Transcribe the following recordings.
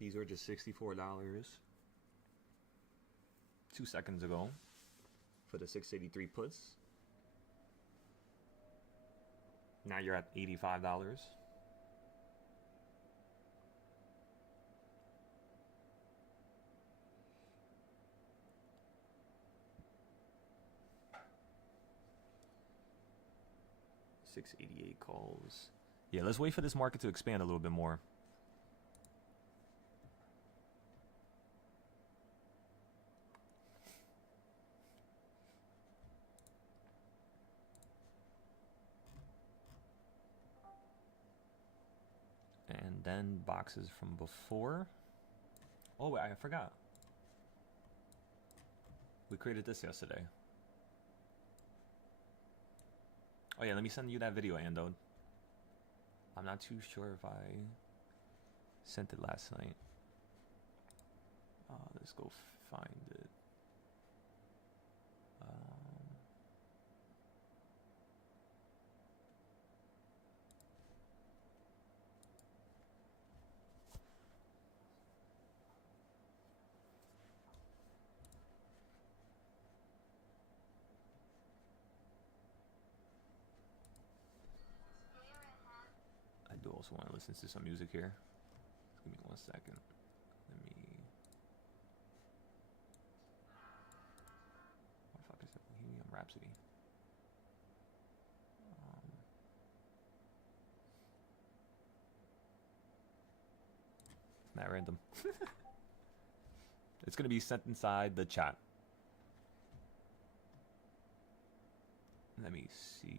These were just $64 2 seconds ago for the 683 puts. Now you're at $85. $688 calls. Yeah, let's wait for this market to expand a little bit more. And then boxes from before. Oh, wait, I forgot. We created this yesterday. Oh yeah, let me send you that video, Ando. I'm not too sure if I sent it last night. Let's go find it. I do also want to listen to some music here. Just give me 1 second. Let me. What the fuck is that? Bohemian Rhapsody. Not random. It's gonna be sent inside the chat. Let me see.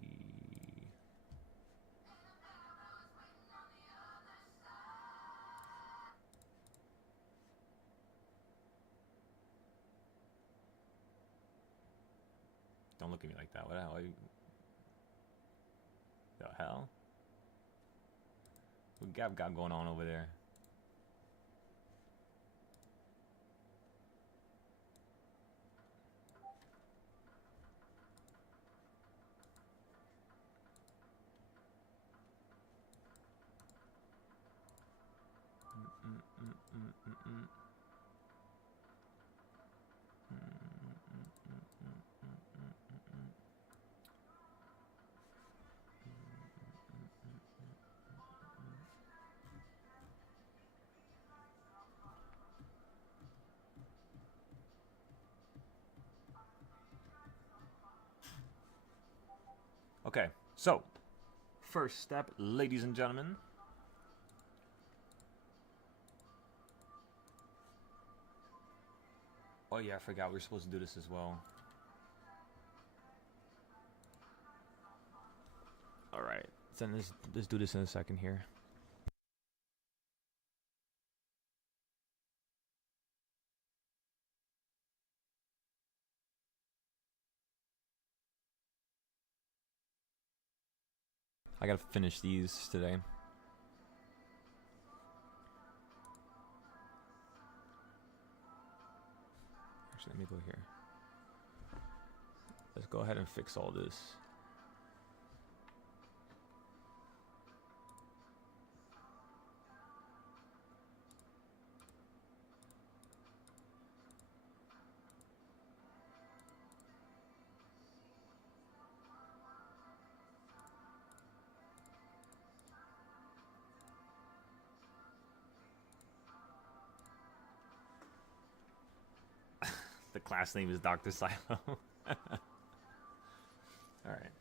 Don't look at me like that. What the hell? The hell? What Gab got going on over there? Okay, so first step, ladies and gentlemen. Oh yeah, I forgot we were supposed to do this as well. All right, so let's do this in a second here. I gotta finish these today. Actually, let me go here. Let's go ahead and fix all this. The class name is Dr. Silo. All right.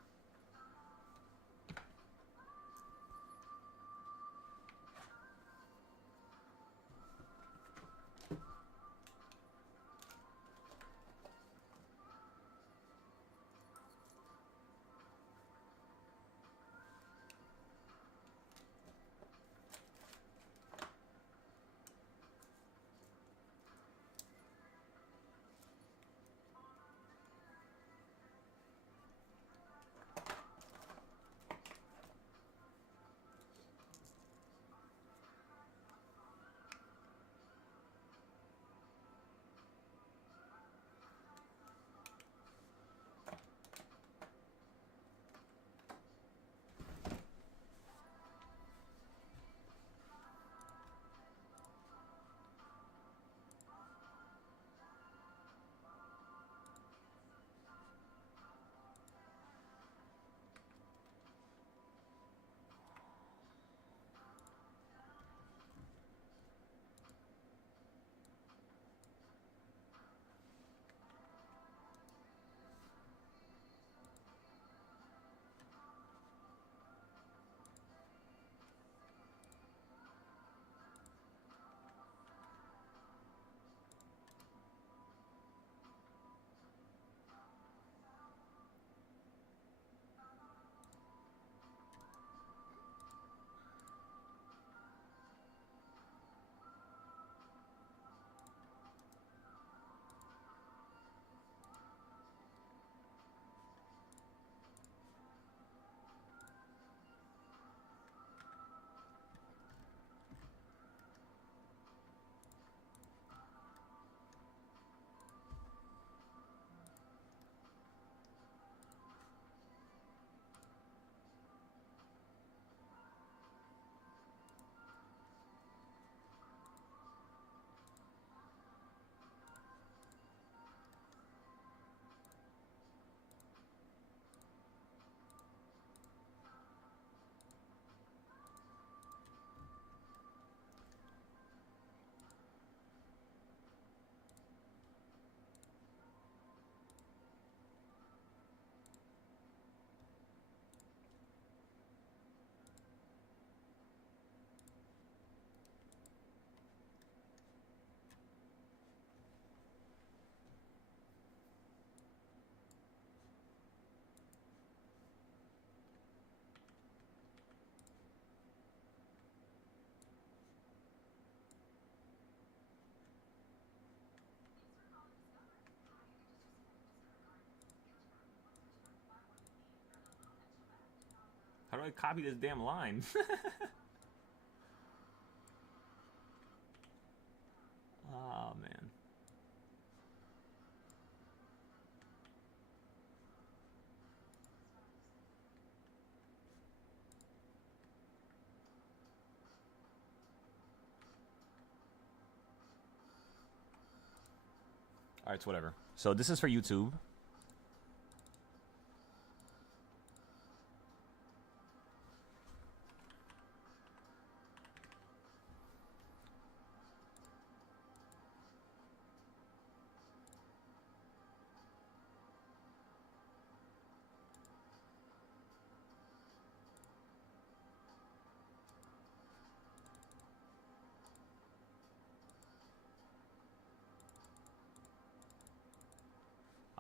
do I copy this damn line? Oh, man. All right, so whatever. So this is for YouTube.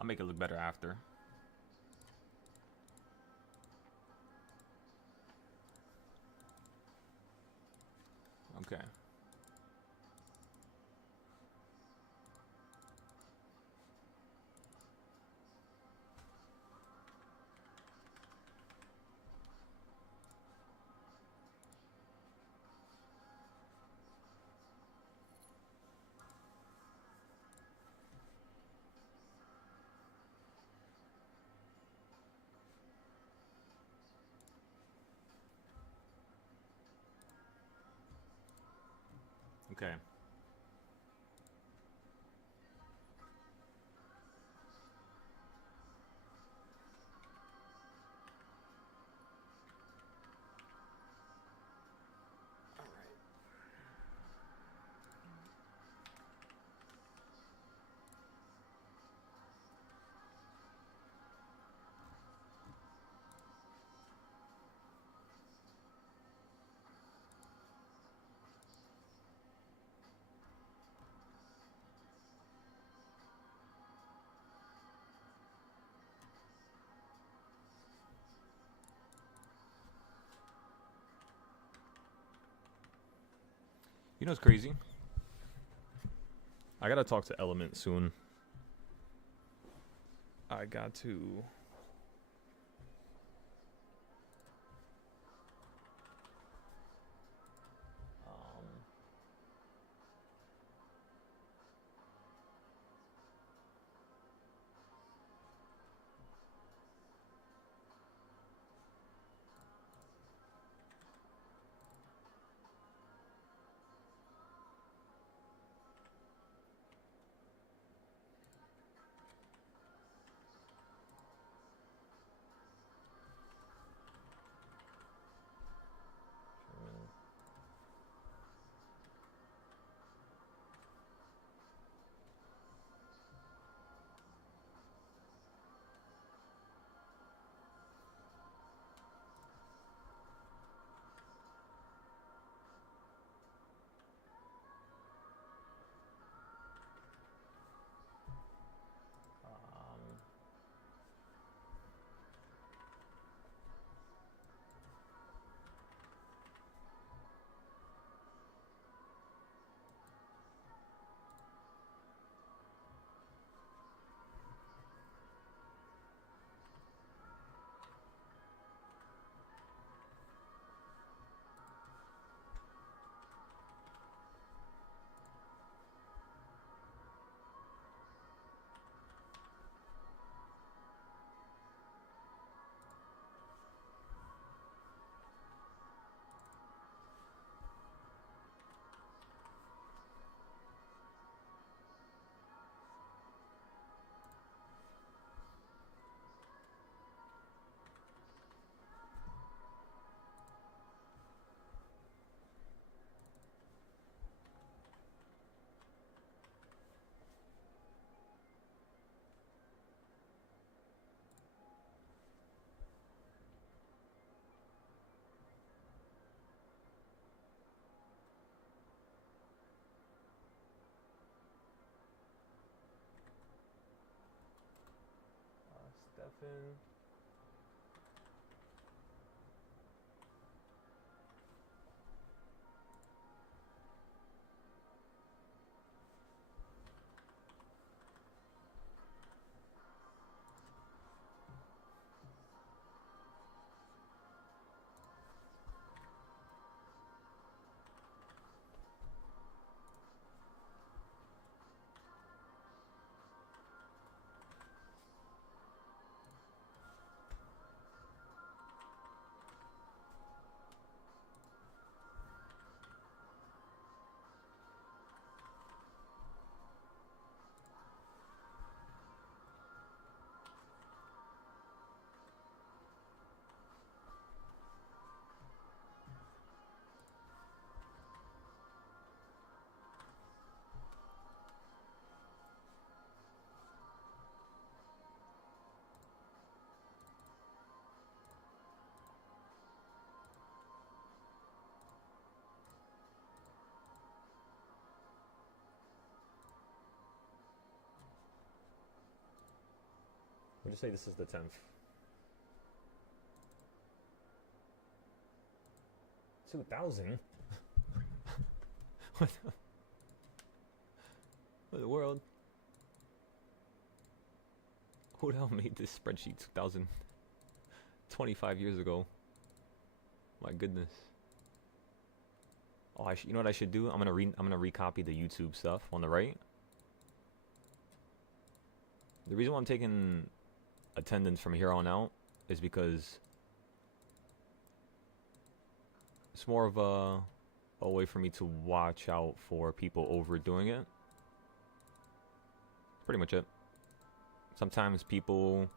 I'll make it look better after. Okay. Okay. You know what's crazy? I gotta talk to Element soon. I got to. Stefan. We'll just say this is the 10th. 2000? What the world? Who the hell made this spreadsheet 25 years ago? My goodness. Oh, you know what I should do? I'm gonna recopy the YouTube stuff on the right. The reason why I'm taking attendance from here on out is because it's more of a way for me to watch out for people overdoing it. That's pretty much it. Sometimes people,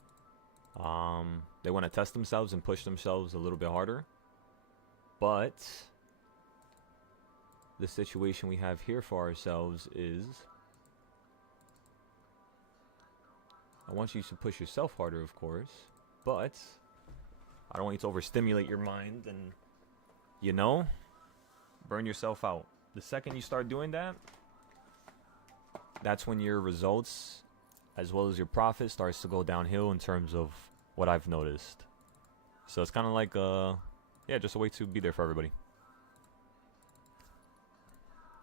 they want to test themselves and push themselves a little bit harder. But the situation we have here for ourselves is, I want you to push yourself harder, of course, but I don't want you to overstimulate your mind and, you know, burn yourself out. The second you start doing that, that's when your results as well as your profit starts to go downhill in terms of what I've noticed. So it's kind of like yeah, just a way to be there for everybody.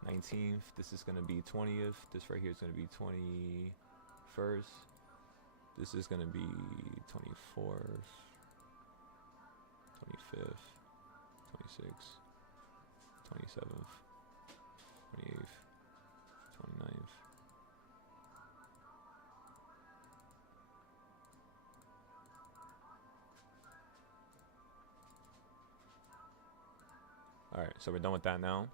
19th, this is going to be 20th, this right here is going to be 21st, this is going to be 24th, 25th, 26th, 27th, 28th, 29th. Alright, so we're done with that now.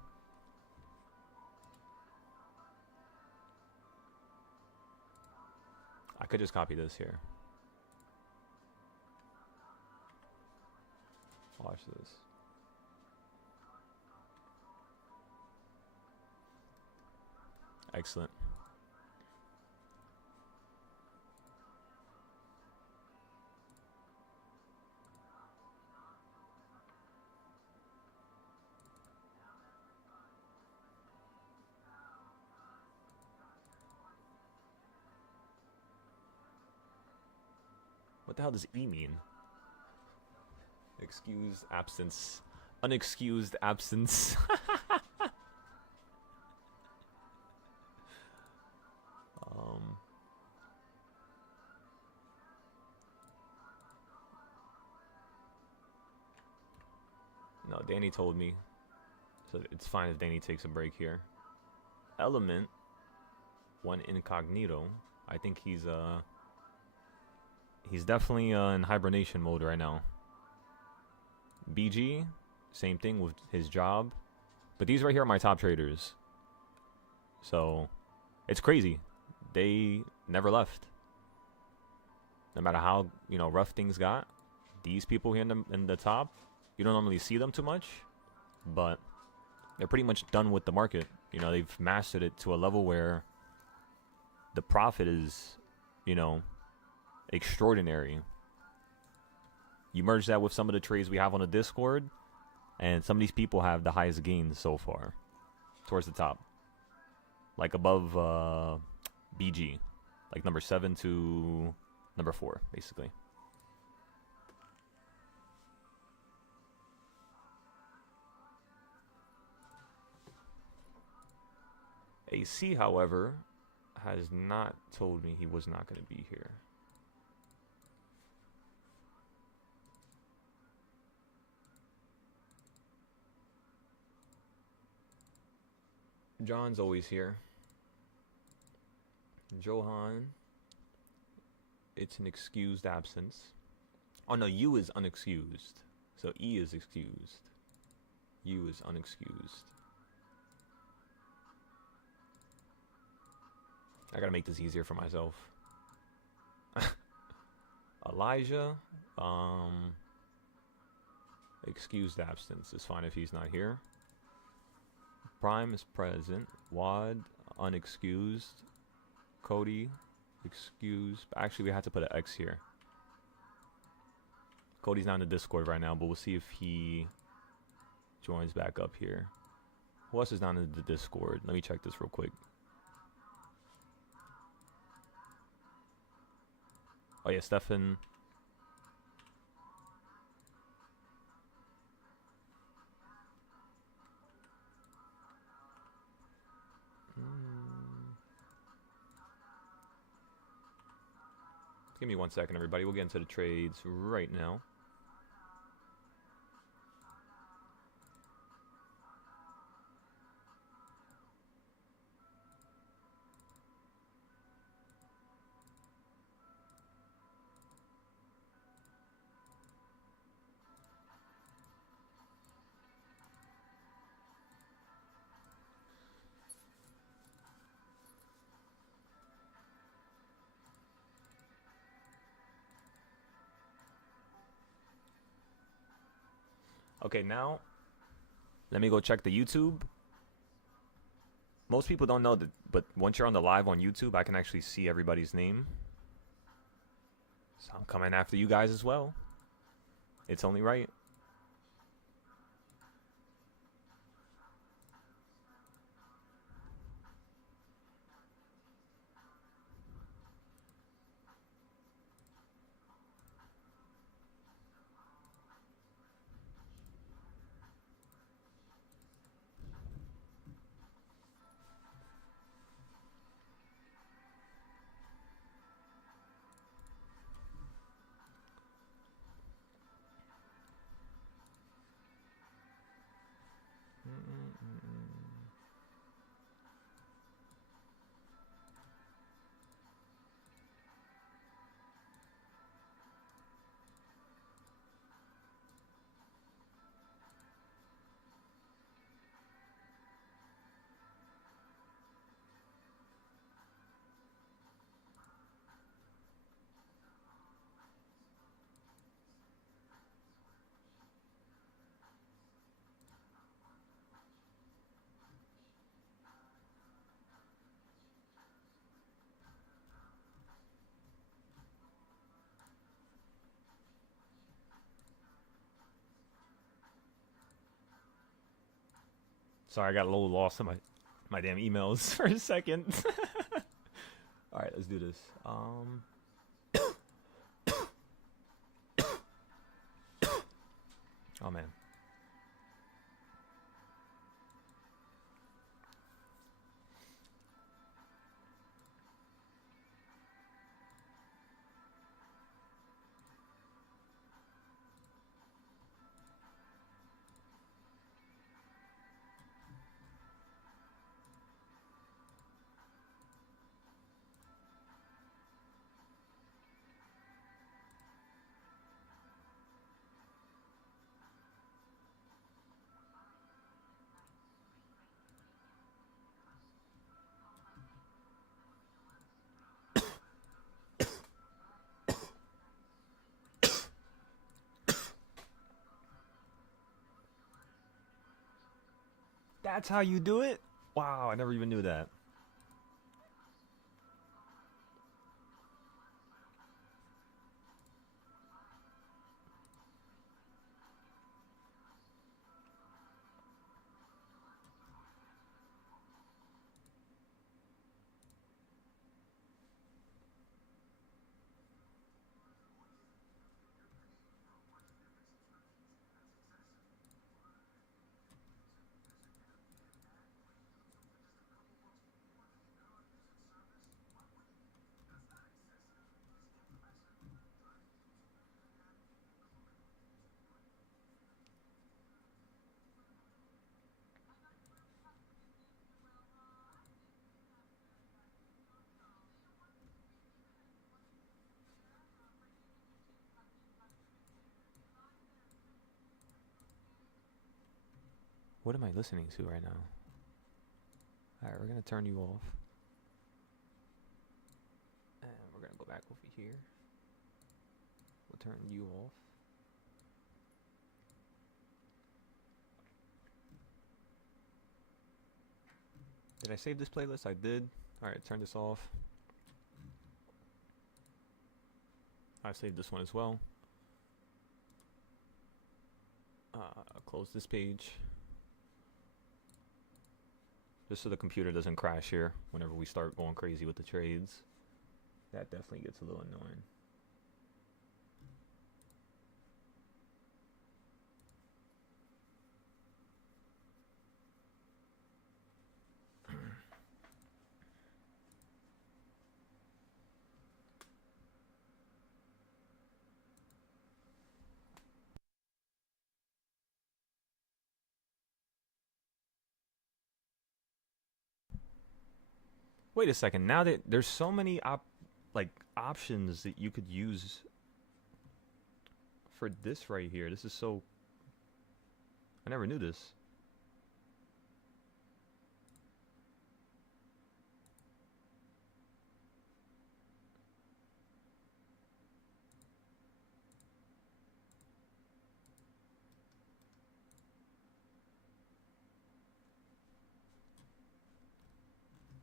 I could just copy this here. Watch this. Excellent. What the hell does E mean? Excused absence. Unexcused absence. No, Danny told me. So it's fine if Danny takes a break here. Element. One incognito. I think he's definitely in hibernation mode right now. BG, same thing with his job. But these right here are my top traders. So, it's crazy. They never left. No matter how, you know, rough things got. These people here in the top, you don't normally see them too much. But they're pretty much done with the market. You know, they've mastered it to a level where the profit is, you know, extraordinary. You merge that with some of the trades we have on the Discord, and some of these people have the highest gains so far towards the top, like above BG, like number 7 to number 4 basically. AC, however, has not told me he was not going to be here. John's always here. Johan, it's an excused absence. Oh no, U is unexcused. So E is excused. U is unexcused. I gotta make this easier for myself. Elijah, excused absence is fine if he's not here. Prime is present. Wad, unexcused. Cody, excused. Actually, we have to put an X here. Cody's not in the Discord right now, but we'll see if he joins back up here. Who else is not in the Discord? Let me check this real quick. Oh yeah, Stefan. Give me 1 second, everybody. We'll get into the trades right now. Okay, now let me go check the YouTube. Most people don't know that, but once you're on the live on YouTube, I can actually see everybody's name. So I'm coming after you guys as well. It's only right. Sorry, I got a little lost in my damn emails for a second. All right, let's do this. Oh man. That's how you do it? Wow, I never even knew that. What am I listening to right now? Alright, we're gonna turn you off. And we're gonna go back over here. We'll turn you off. Did I save this playlist? I did. Alright, turn this off. I saved this one as well. Close this page. Just so the computer doesn't crash here whenever we start going crazy with the trades. That definitely gets a little annoying. Wait a second. Now that there's so many options that you could use for this right here. This is so. I never knew this.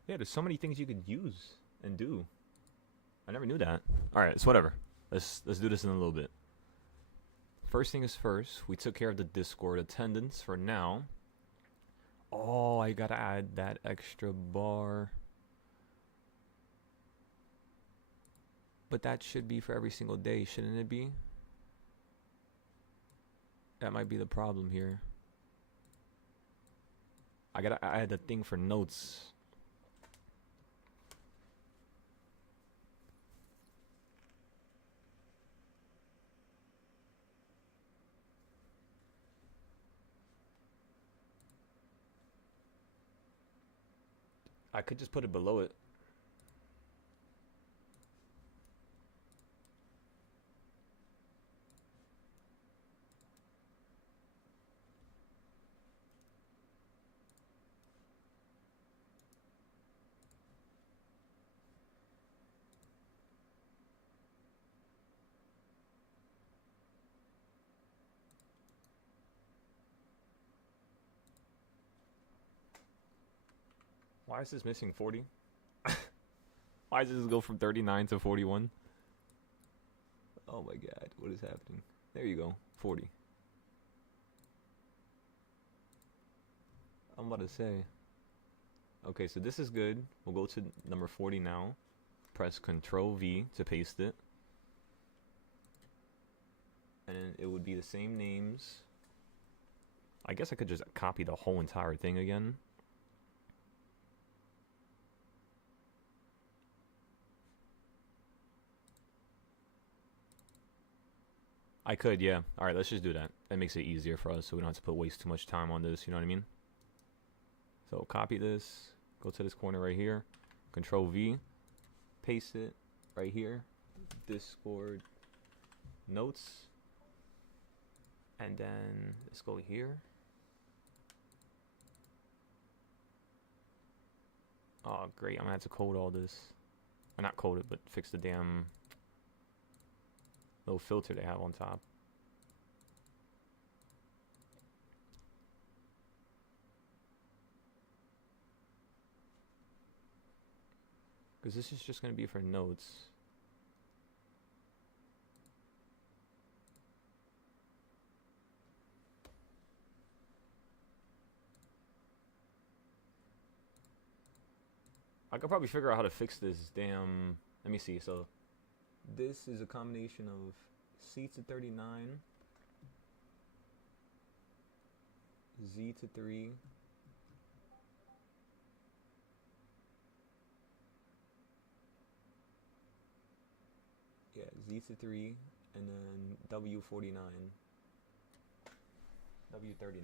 Yeah, there's so many things you could use and do. I never knew that. All right, it's whatever. Let's do this in a little bit. First thing is first. We took care of the Discord attendance for now. Oh, I gotta add that extra bar. But that should be for every single day, shouldn't it be? That might be the problem here. I gotta add the thing for notes. I could just put it below it. Why is this missing 40? Why does this go from 39 to 41? Oh my god, what is happening? There you go, 40. I'm about to say. Okay, so this is good. We'll go to number 40 now. Press Control V to paste it. And it would be the same names. I guess I could just copy the whole entire thing again. I could, yeah. Alright, let's just do that. That makes it easier for us so we don't have to waste too much time on this, you know what I mean? So copy this, go to this corner right here, Control V, paste it right here, Discord notes, and then let's go here. Oh great, I'm gonna have to code all this. Or not code it, but fix the damn little filter they have on top. Because this is just going to be for notes. I could probably figure out how to fix this damn... Let me see. So this is a combination of C to 39, Z to 3, yeah, Z to 3, and then W49, W39.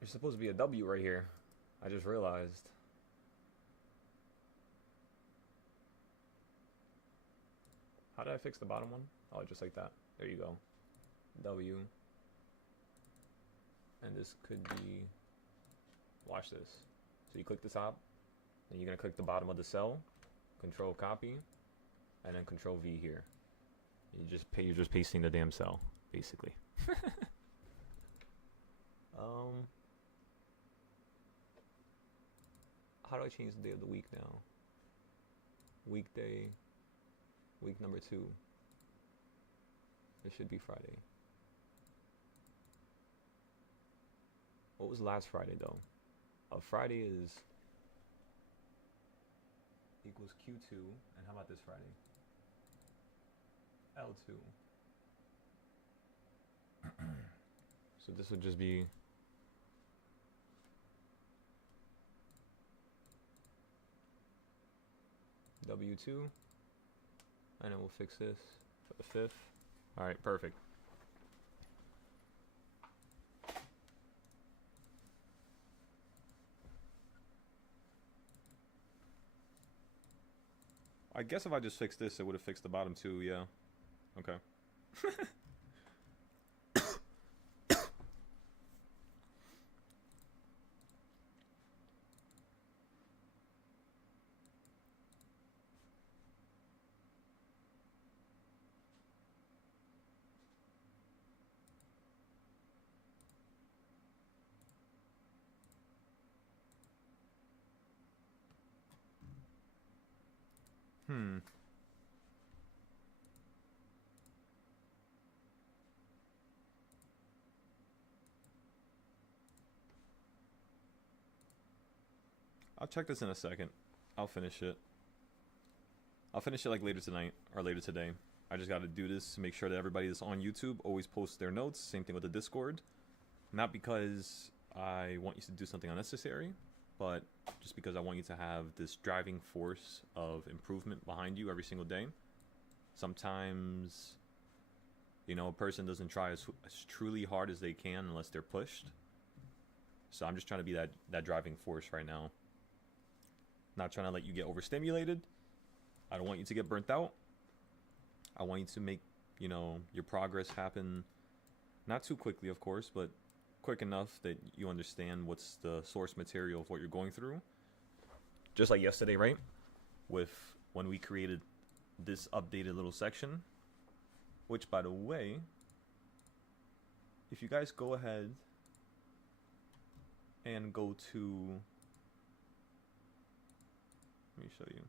There's supposed to be a W right here. I just realized. How did I fix the bottom one? Oh, just like that. There you go. W. And this could be... Watch this. So you click the top, then you're going to click the bottom of the cell, Control copy, and then Control V here. You're just pasting the damn cell, basically. How do I change the day of the week now? Weekday, week number 2. It should be Friday. What was last Friday though? Friday is equals Q2, and how about this Friday? L2. So this would just be W2. And then we'll fix this for the 5th. All right, perfect. I guess if I just fixed this, it would have fixed the bottom too, yeah. Okay. I'll check this in a second. I'll finish it. I'll finish it like later tonight or later today. I just got to do this to make sure that everybody that's on YouTube always posts their notes. Same thing with the Discord. Not because I want you to do something unnecessary, but just because I want you to have this driving force of improvement behind you every single day. Sometimes, you know, a person doesn't try as truly hard as they can unless they're pushed. So I'm just trying to be that driving force right now. Not trying to let you get overstimulated. I don't want you to get burnt out. I want you to make, you know, your progress happen not too quickly, of course, but quick enough that you understand what's the source material of what you're going through. Just like yesterday, right? With when we created this updated little section, which, by the way, if you guys go ahead and go to, let me show you.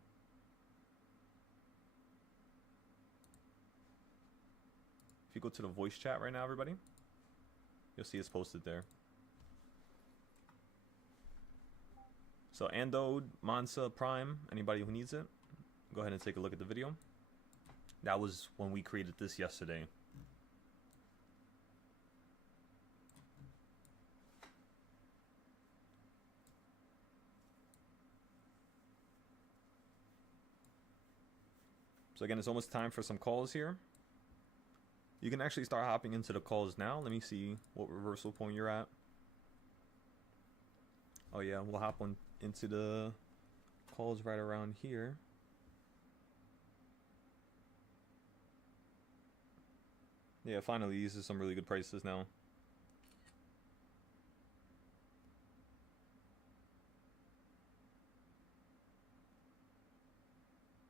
If you go to the voice chat right now, everybody, you'll see it's posted there. So Andode, Mansa, Prime, anybody who needs it, go ahead and take a look at the video. That was when we created this yesterday. So again, it's almost time for some calls here. You can actually start hopping into the calls now. Let me see what reversal point you're at. Oh yeah, we'll hop on into the calls right around here. Yeah, finally, these are some really good prices now.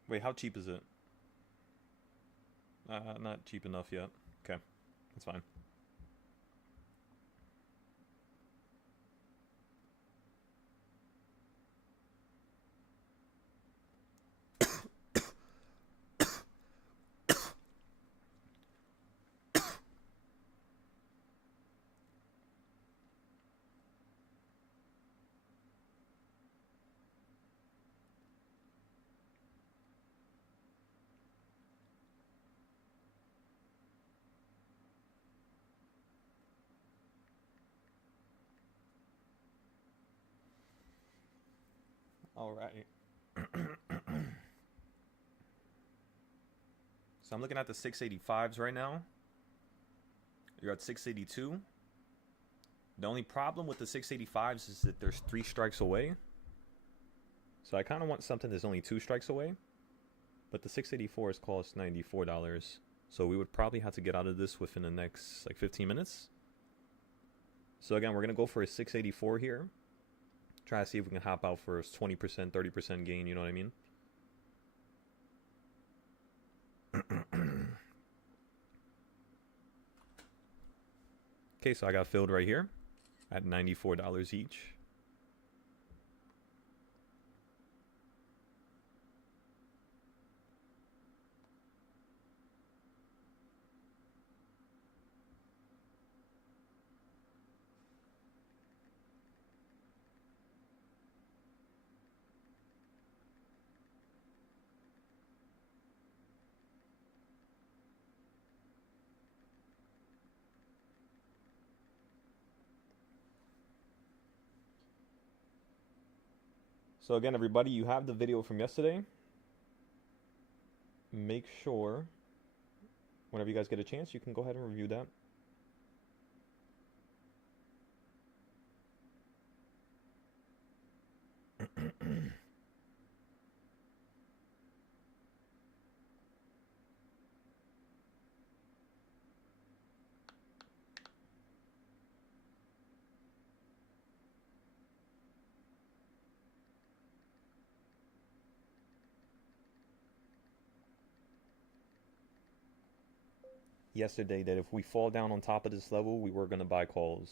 Wait, how cheap is it? Not cheap enough yet. Okay, that's fine. All right. So I'm looking at the 685s right now. You're at 682. The only problem with the 685s is that there's 3 strikes away. So I kind of want something that's only 2 strikes away. But the 684s cost $94. So we would probably have to get out of this within the next like 15 minutes. So again, we're going to go for a 684 here. Try to see if we can hop out for a 20%, 30% gain, you know what I mean? Okay, so I got filled right here at $94 each. So again, everybody, you have the video from yesterday. make sure whenever you guys get a chance, you can go ahead and review that. Yesterday that if we fall down on top of this level, we were going to buy calls.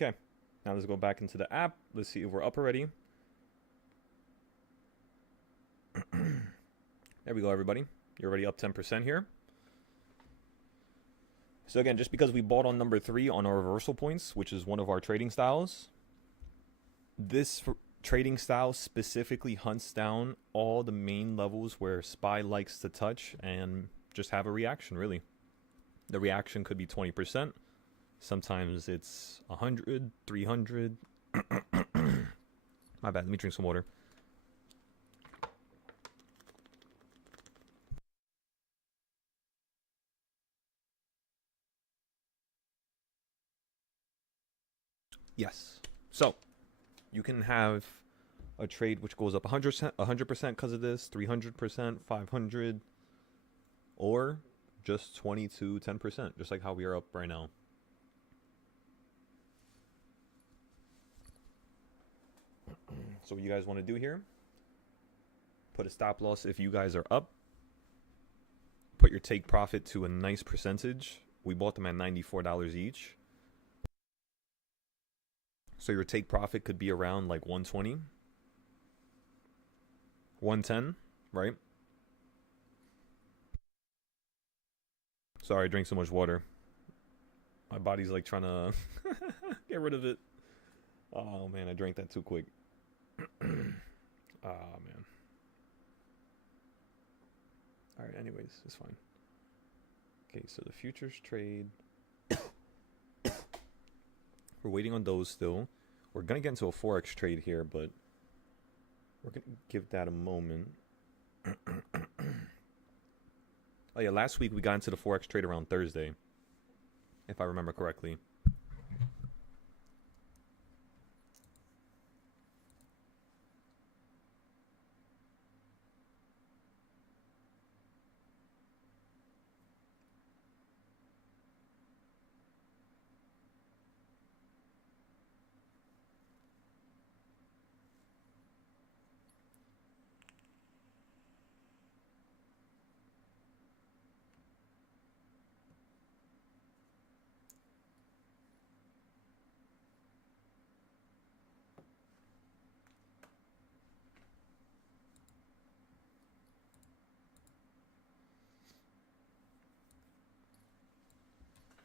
Okay, now let's go back into the app. Let's see if we're up already. There we go, everybody. You're already up 10% here. So again, just because we bought on number 3 on our reversal points, which is one of our trading styles, this trading style specifically hunts down all the main levels where SPY likes to touch and just have a reaction, really. The reaction could be 20%. Sometimes it's 100, 300. My bad, let me drink some water. Yes. So, you can have a trade which goes up 100% because of this, 300%, 500, or just 20 to 10%, just like how we are up right now. So what you guys want to do here, put a stop loss if you guys are up. Put your take profit to a nice percentage. We bought them at $94 each. So your take profit could be around like 120, 110, right? Sorry, I drank so much water. My body's like trying to get rid of it. Oh man, I drank that too quick. Oh man. Alright, anyways, it's fine. Okay, so the futures trade. We're waiting on those still. We're going to get into a Forex trade here, but we're going to give that a moment. Oh yeah, last week we got into the Forex trade around Thursday, if I remember correctly.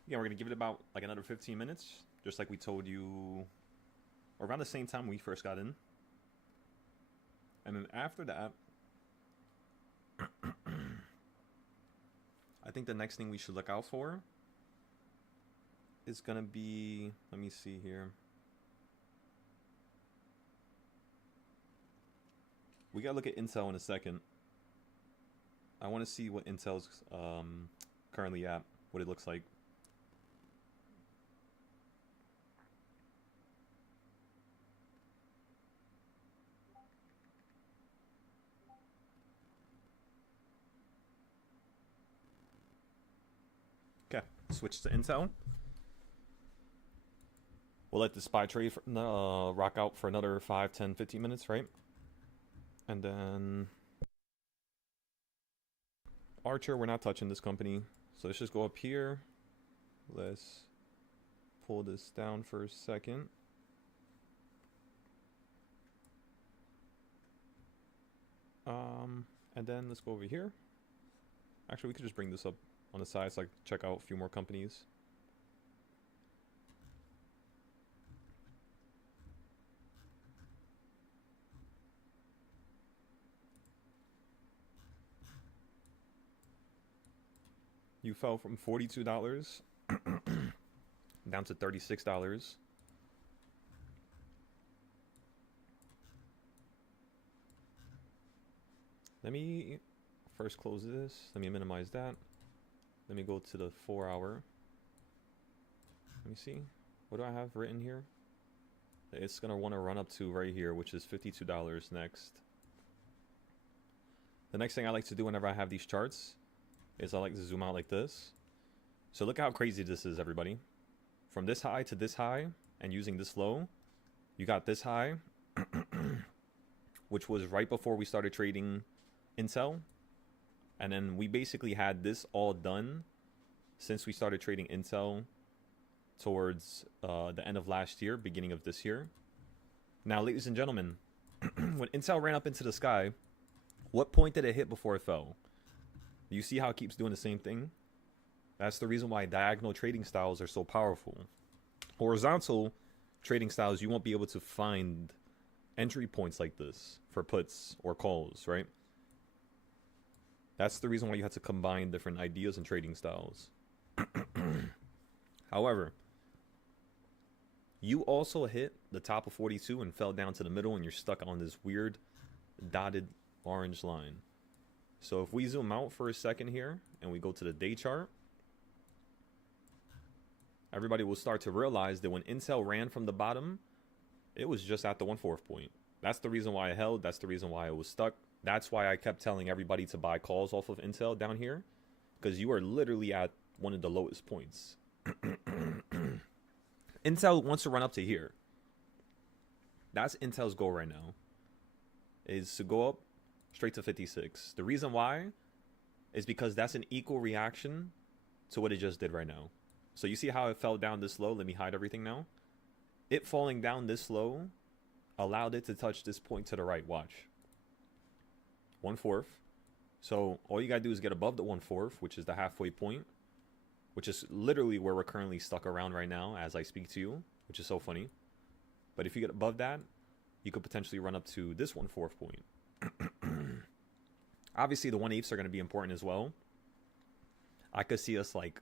Yeah, we're going to give it about like another 15 minutes, just like we told you around the same time we first got in. And then after that, I think the next thing we should look out for is going to be, let me see here. We got to look at Intel in a second. I want to see what Intel's currently at, what it looks like. Okay, switch to Intel. We'll let the SPY trade rock out for another 5, 10, 15 minutes, right? And then Archer, we're not touching this company. So let's just go up here. Let's pull this down for a second. And then let's go over here. Actually, we could just bring this up on the side so I can check out a few more companies. You fell from $42 down to $36. Let me first close this. Let me minimize that. Let me go to the 4 hour. Let me see. What do I have written here? It's going to want to run up to right here, which is $52 next. The next thing I like to do whenever I have these charts is I like to zoom out like this. So look how crazy this is, everybody. From this high to this high, and using this low, you got this high, which was right before we started trading Intel. And then we basically had this all done since we started trading Intel towards the end of last year, beginning of this year. Now, ladies and gentlemen, when Intel ran up into the sky, what point did it hit before it fell? You see how it keeps doing the same thing? That's the reason why diagonal trading styles are so powerful. Horizontal trading styles, you won't be able to find entry points like this for puts or calls, right? That's the reason why you have to combine different ideas and trading styles. However, you also hit the top of 42 and fell down to the middle, and you're stuck on this weird dotted orange line. So if we zoom out for a second here and we go to the day chart, everybody will start to realize that when Intel ran from the bottom, it was just at the 1/4 point. That's the reason why it held. That's the reason why it was stuck. That's why I kept telling everybody to buy calls off of Intel down here, because you are literally at one of the lowest points. Intel wants to run up to here. That's Intel's goal right now, is to go up straight to 56. The reason why is because that's an equal reaction to what it just did right now. So you see how it fell down this low? Let me hide everything now. It falling down this low allowed it to touch this point to the right. Watch. 1/4. So all you gotta do is get above the 1/4, which is the halfway point, which is literally where we're currently stuck around right now as I speak to you, which is so funny. But if you get above that, you could potentially run up to this 1/4 point. Obviously, the 1/8 are going to be important as well. I could see us like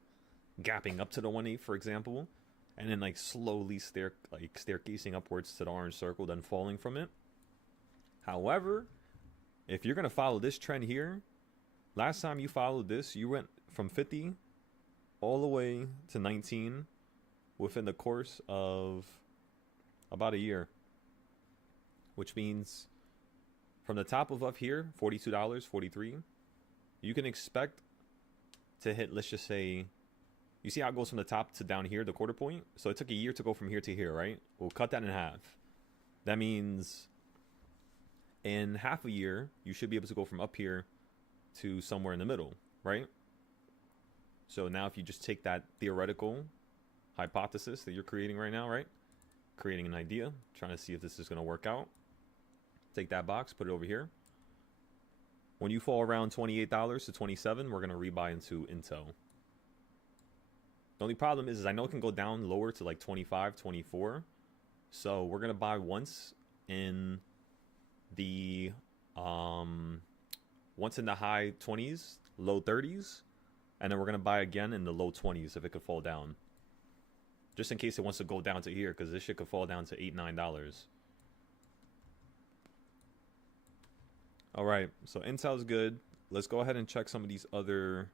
gapping up to the 1/8, for example, and then like slowly staircasing upwards to the orange circle, then falling from it. However, if you're going to follow this trend here, last time you followed this, you went from 50 all the way to 19 within the course of about a year, which means from the top of up here, $42, 43, you can expect to hit, let's just say, you see how it goes from the top to down here, the 1/4 point? So it took a year to go from here to here, right? We'll cut that in half. That means in half a year, you should be able to go from up here to somewhere in the middle, right? So now if you just take that theoretical hypothesis that you're creating right now, right? Creating an idea, trying to see if this is going to work out. Take that box, put it over here. When you fall around $28 to 27, we're going to rebuy into Intel. The only problem is I know it can go down lower to like 25, 24. So we're going to buy once in the high 20s, low 30s. And then we're going to buy again in the low 20s if it could fall down. Just in case it wants to go down to here, because this shit could fall down to $8, $9. All right, so Intel's good. Let's go ahead and check some of these other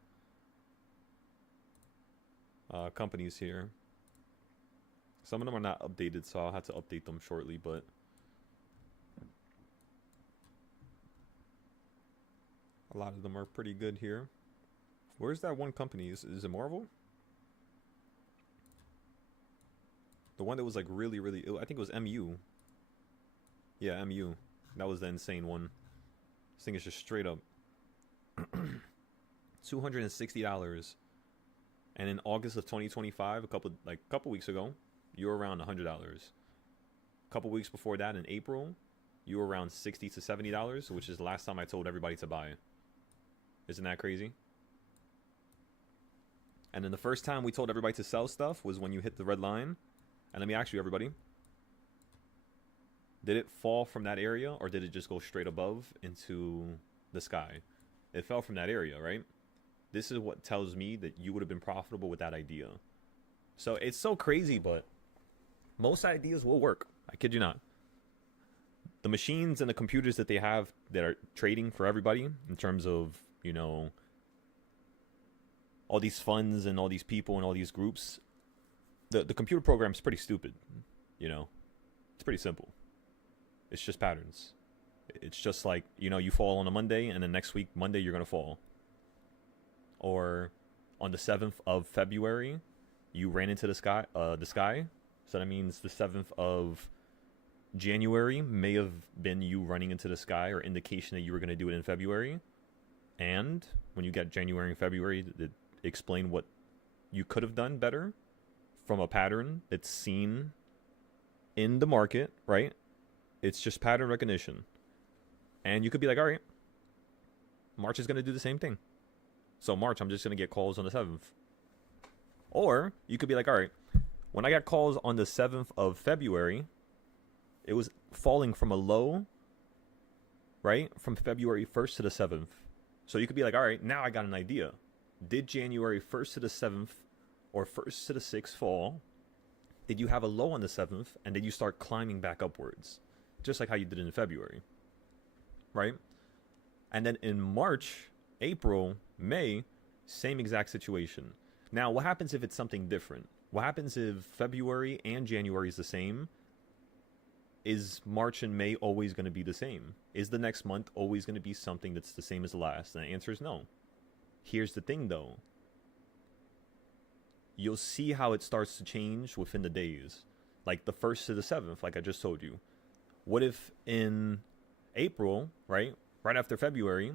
companies here. Some of them are not updated, so I'll have to update them shortly, but a lot of them are pretty good here. Where's that one company? Is it Marvel? The one that was like really, really ill. I think it was MU. Yeah, MU. That was the insane one. This thing is just straight up $260. And in August of 2025, a couple weeks ago, you were around $100. A couple weeks before that, in April, you were around $60 to $70, which is the last time I told everybody to buy. Isn't that crazy? And then the first time we told everybody to sell stuff was when you hit the red line. And let me ask you, everybody, did it fall from that area or did it just go straight above into the sky? It fell from that area, right? This is what tells me that you would have been profitable with that idea. So it's so crazy, but most ideas will work. I kid you not. The machines and the computers that they have that are trading for everybody in terms of, you know, all these funds and all these people and all these groups, the computer program is pretty stupid, you know. It's pretty simple. It's just patterns. It's just like, you know, you fall on a Monday and then next week, Monday, you're going to fall. Or on the 7th of February, you ran into the sky. So that means the 7th of January may have been you running into the sky or indication that you were going to do it in February. And when you get January and February, explain what you could have done better from a pattern that's seen in the market, right? It's just pattern recognition. And you could be like, all right, March is going to do the same thing. So March, I'm just going to get calls on the 7th. Or you could be like, all right, when I got calls on the 7th of February, it was falling from a low, right? From February 1st to the 7th. So you could be like, all right, now I got an idea. Did January 1st to the 7th or 1st to the 6th fall? Did you have a low on the 7th and did you start climbing back upwards? Just like how you did in February, right? And then in March, April, May, same exact situation. Now, what happens if it's something different? What happens if February and January is the same? Is March and May always going to be the same? Is the next month always going to be something that's the same as the last? And the answer is no. Here's the thing, though. You'll see how it starts to change within the days. Like the 1st to the 7th, like I just told you. What if in April, right after February,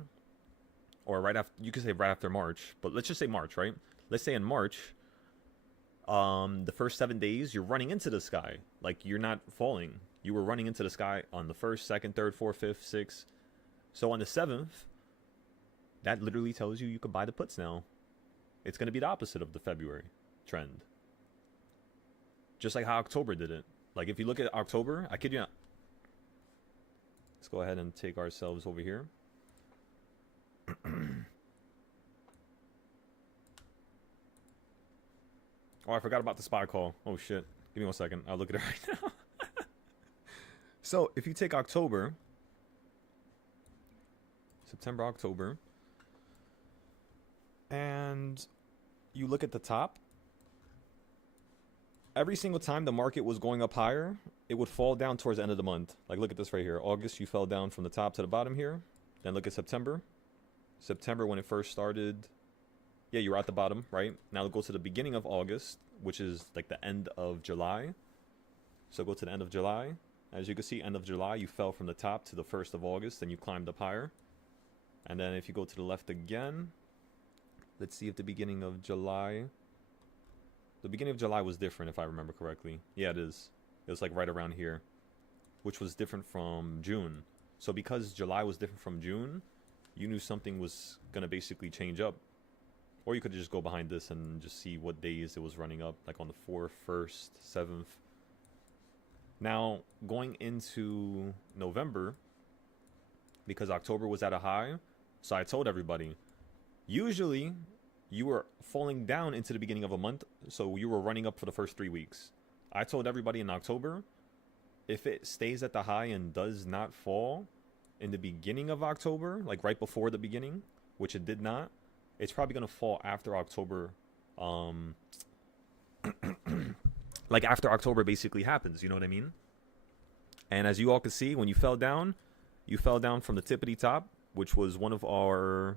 or right after, you could say right after March, but let's just say March, right? Let's say in March, the first 7 days, you're running into the sky. Like you're not falling. You were running into the sky on the 1st, 2nd, 3rd, 4th, 5th, 6th. So on the 7th, that literally tells you could buy the puts now. It's going to be the opposite of the February trend. Just like how October did it. Like if you look at October, I kid you not. Let's go ahead and take ourselves over here. Oh, I forgot about the spy call. Oh shit. Give me 1 second. I'll look at it right now. So if you take October, September, October, and you look at the top, every single time the market was going up higher, it would fall down towards the end of the month. Like look at this right here. August, you fell down from the top to the bottom here. Then look at September. September, when it first started, yeah, you were at the bottom, right? Now go to the beginning of August, which is like the end of July. So go to the end of July. As you can see, end of July, you fell from the top to the 1st of August, and you climbed up higher. And then if you go to the left again, let's see if the beginning of July was different, if I remember correctly. Yeah, it is. It was like right around here, which was different from June. So because July was different from June, you knew something was going to basically change up. Or you could just go behind this and just see what days it was running up, like on the 4th, 1st, 7th. Now, going into November, because October was at a high, so I told everybody, usually you were falling down into the beginning of a month, so you were running up for the first 3 weeks. I told everybody in October, if it stays at the high and does not fall in the beginning of October, like right before the beginning, which it did not, it's probably going to fall after October, like after October basically happens, you know what I mean? And as you all can see, when you fell down from the tippity top, which was one of our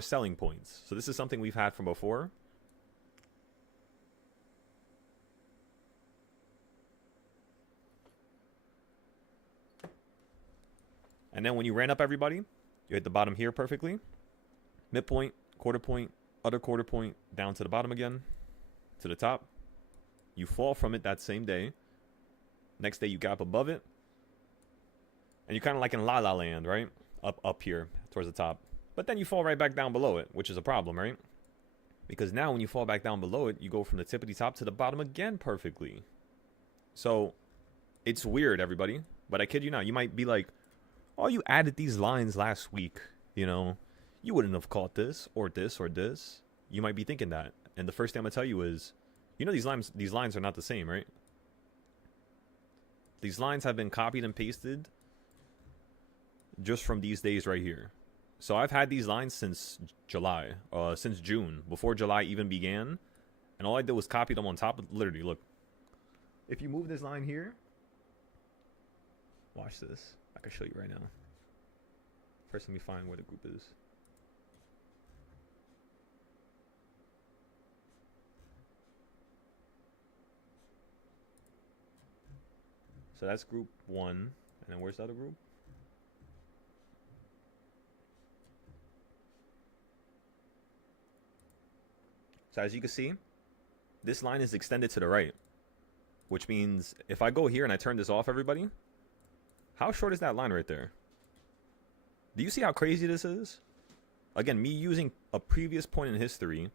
selling points. So this is something we've had from before. And then when you ran up everybody, you hit the bottom here perfectly. Midpoint, quarter point, Other quarter point down to the bottom again, to the top. You fall from it that same day. Next day you gap above it. And you're kind of like in la la land, right? Up here towards the top. But then you fall right back down below it, which is a problem, right? Because now when you fall back down below it, you go from the tippity top to the bottom again perfectly. So it's weird, everybody. But I kid you not, you might be like, oh, you added these lines last week. You know, you wouldn't have caught this or this or this. You might be thinking that. And the first thing I'm going to tell you is, you know, these lines are not the same, right? These lines have been copied and pasted just from these days right here. So I've had these lines since July, since June, before July even began. And all I did was copy them on top of, literally, look. If you move this line here, watch this. I can show you right now. First, let me find where the group is. So that's group 1. And then where's the other group? So as you can see, this line is extended to the right. Which means if I go here and I turn this off, everybody, how short is that line right there? Do you see how crazy this is? Again, me using a previous point in history,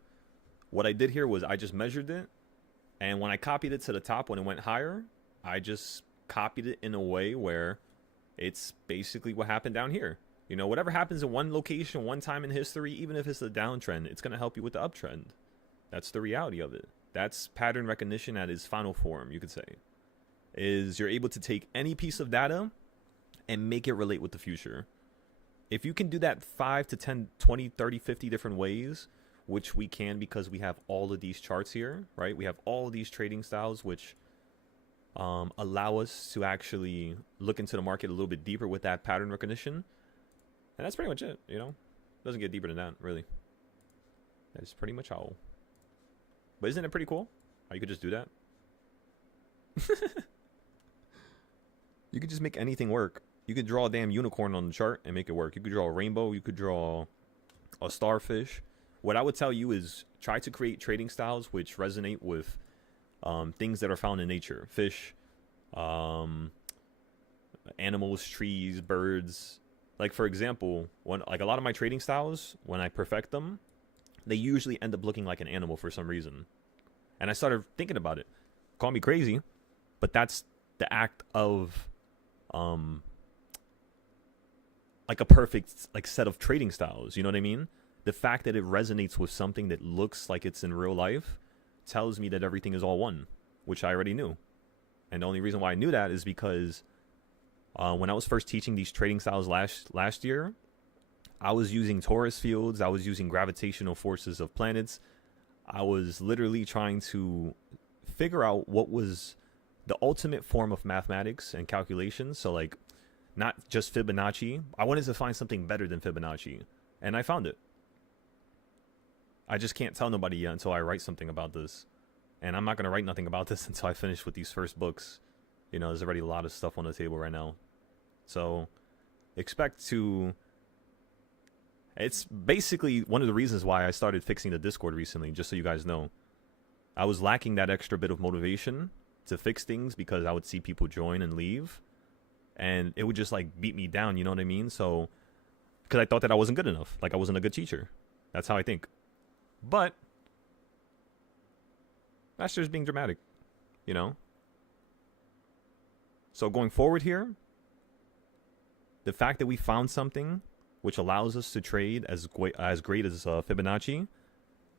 what I did here was I just measured it. And when I copied it to the top when it went higher, I just copied it in a way where it's basically what happened down here. You know, whatever happens in one location, one time in history, even if it's a downtrend, it's going to help you with the uptrend. That's the reality of it. That's pattern recognition at its final form, you could say. Is you're able to take any piece of data and make it relate with the future. If you can do that 5 to 10, 20, 30, 50 different ways, which we can because we have all of these charts here, right? We have all of these trading styles, which allow us to actually look into the market a little bit deeper with that pattern recognition. And that's pretty much it, you know? Doesn't get deeper than that, really. That's pretty much all. But isn't it pretty cool how you could just do that? You could just make anything work. You could draw a damn unicorn on the chart and make it work. You could draw a rainbow. You could draw a starfish. What I would tell you is try to create trading styles which resonate with things that are found in nature. Fish, animals, trees, birds. Like, for example, like a lot of my trading styles, when I perfect them, they usually end up looking like an animal for some reason. And I started thinking about it. Call me crazy, but that's the act of like a perfect like set of trading styles. You know what I mean? The fact that it resonates with something that looks like it's in real life tells me that everything is all one, which I already knew. And the only reason why I knew that is because when I was first teaching these trading styles last year, I was using torus fields. I was using gravitational forces of planets. I was literally trying to figure out what was the ultimate form of mathematics and calculations. So, like, not just Fibonacci. I wanted to find something better than Fibonacci. And I found it. I just can't tell nobody yet until I write something about this. And I'm not going to write nothing about this until I finish with these first books. You know, there's already a lot of stuff on the table right now. So, expect to... It's basically one of the reasons why I started fixing the Discord recently, just so you guys know. I was lacking that extra bit of motivation to fix things because I would see people join and leave. And it would just, like, beat me down, you know what I mean? So, because I thought that I wasn't good enough. Like, I wasn't a good teacher. That's how I think. But that's just being dramatic, you know? So going forward here, the fact that we found something which allows us to trade as great as Fibonacci,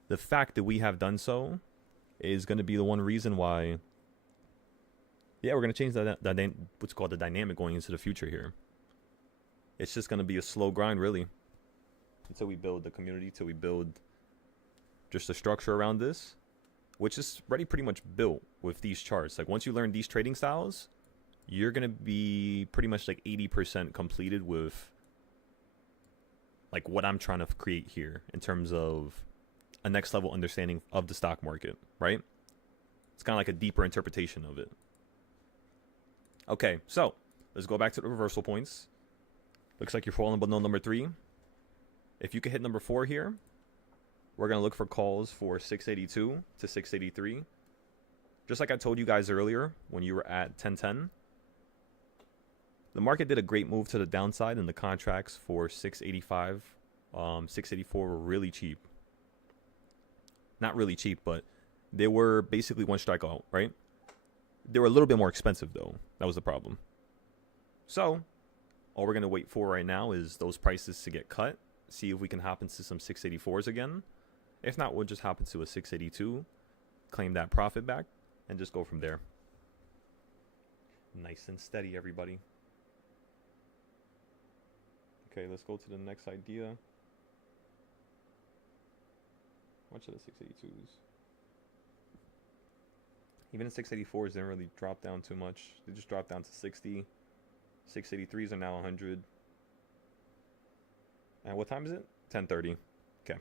the fact that we have done so is going to be the one reason why, yeah, we're going to change what's called the dynamic going into the future here. It's just going to be a slow grind, really, until we build the community, till we build just a structure around this, which is already pretty much built with these charts. Like, once you learn these trading styles, you're going to be pretty much like 80% completed with like what I'm trying to create here in terms of a next level understanding of the stock market, right? It's kind of like a deeper interpretation of it. Okay, so let's go back to the reversal points. Looks like you're falling below number 3. If you can hit number 4 here, We're going to look for calls for 682 to 683. Just like I told you guys earlier when you were at 1010. The market did a great move to the downside, and the contracts for 685, 684 were really cheap. Not really cheap, but they were basically one strike out, right? They were a little bit more expensive, though. That was the problem. So, all we're going to wait for right now is those prices to get cut. See if we can hop into some 684s again. If not, we'll just hop into a 682, claim that profit back, and just go from there. Nice and steady, everybody. Okay, let's go to the next idea. Much of the 682s. Even the 684s didn't really drop down too much. They just dropped down to 60. 683s are now 100. And what time is it? 10:30. Okay.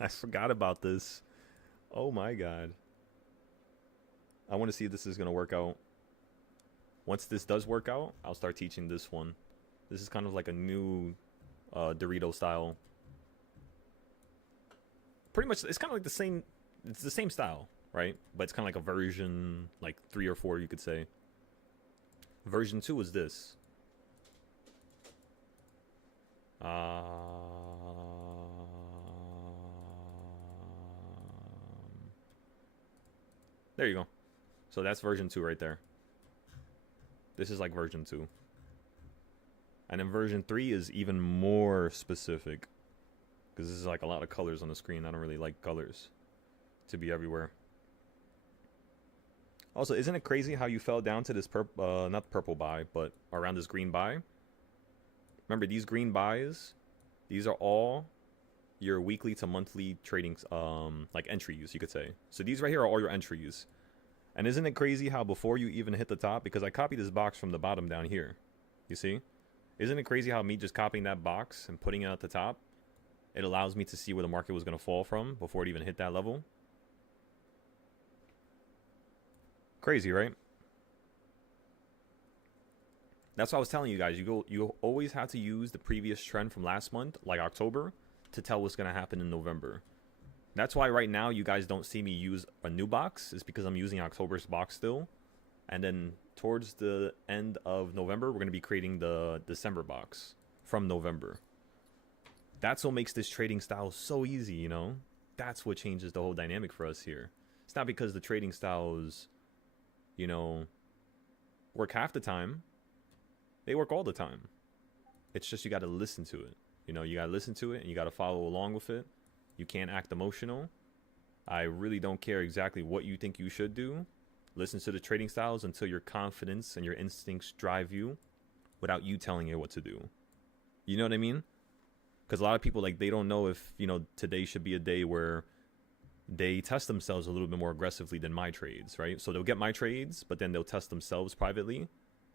I forgot about this. Oh my god. I want to see if this is going to work out. Once this does work out, I'll start teaching this one. This is kind of like a new Dorito style. Pretty much, it's kind of like the same. It's the same style, right? But it's kind of like a version, like 3 or 4, you could say. Version 2 is this. There you go. So that's version 2 right there. This is like version 2. And then version 3 is even more specific. Because this is like a lot of colors on the screen. I don't really like colors to be everywhere. Also, isn't it crazy how you fell down to this not purple buy, but around this green buy? Remember, these green buys, these are all your weekly to monthly trading like entries, you could say. So these right here are all your entries. And isn't it crazy how before you even hit the top, because I copied this box from the bottom down here, you see? Isn't it crazy how me just copying that box and putting it at the top, it allows me to see where the market was going to fall from before it even hit that level? Crazy, right? That's what I was telling you guys. You always have to use the previous trend from last month, like October, to tell what's going to happen in November. That's why right now you guys don't see me use a new box. It's because I'm using October's box still. And then towards the end of November, we're going to be creating the December box from November. That's what makes this trading style so easy, you know? That's what changes the whole dynamic for us here. It's not because the trading styles, you know, work half the time. They work all the time. It's just you got to listen to it. You know, you got to listen to it and you got to follow along with it. You can't act emotional. I really don't care exactly what you think you should do. Listen to the trading styles until your confidence and your instincts drive you without you telling it what to do. You know what I mean? Because a lot of people, like, they don't know if, you know, today should be a day where they test themselves a little bit more aggressively than my trades, right? So they'll get my trades, but then they'll test themselves privately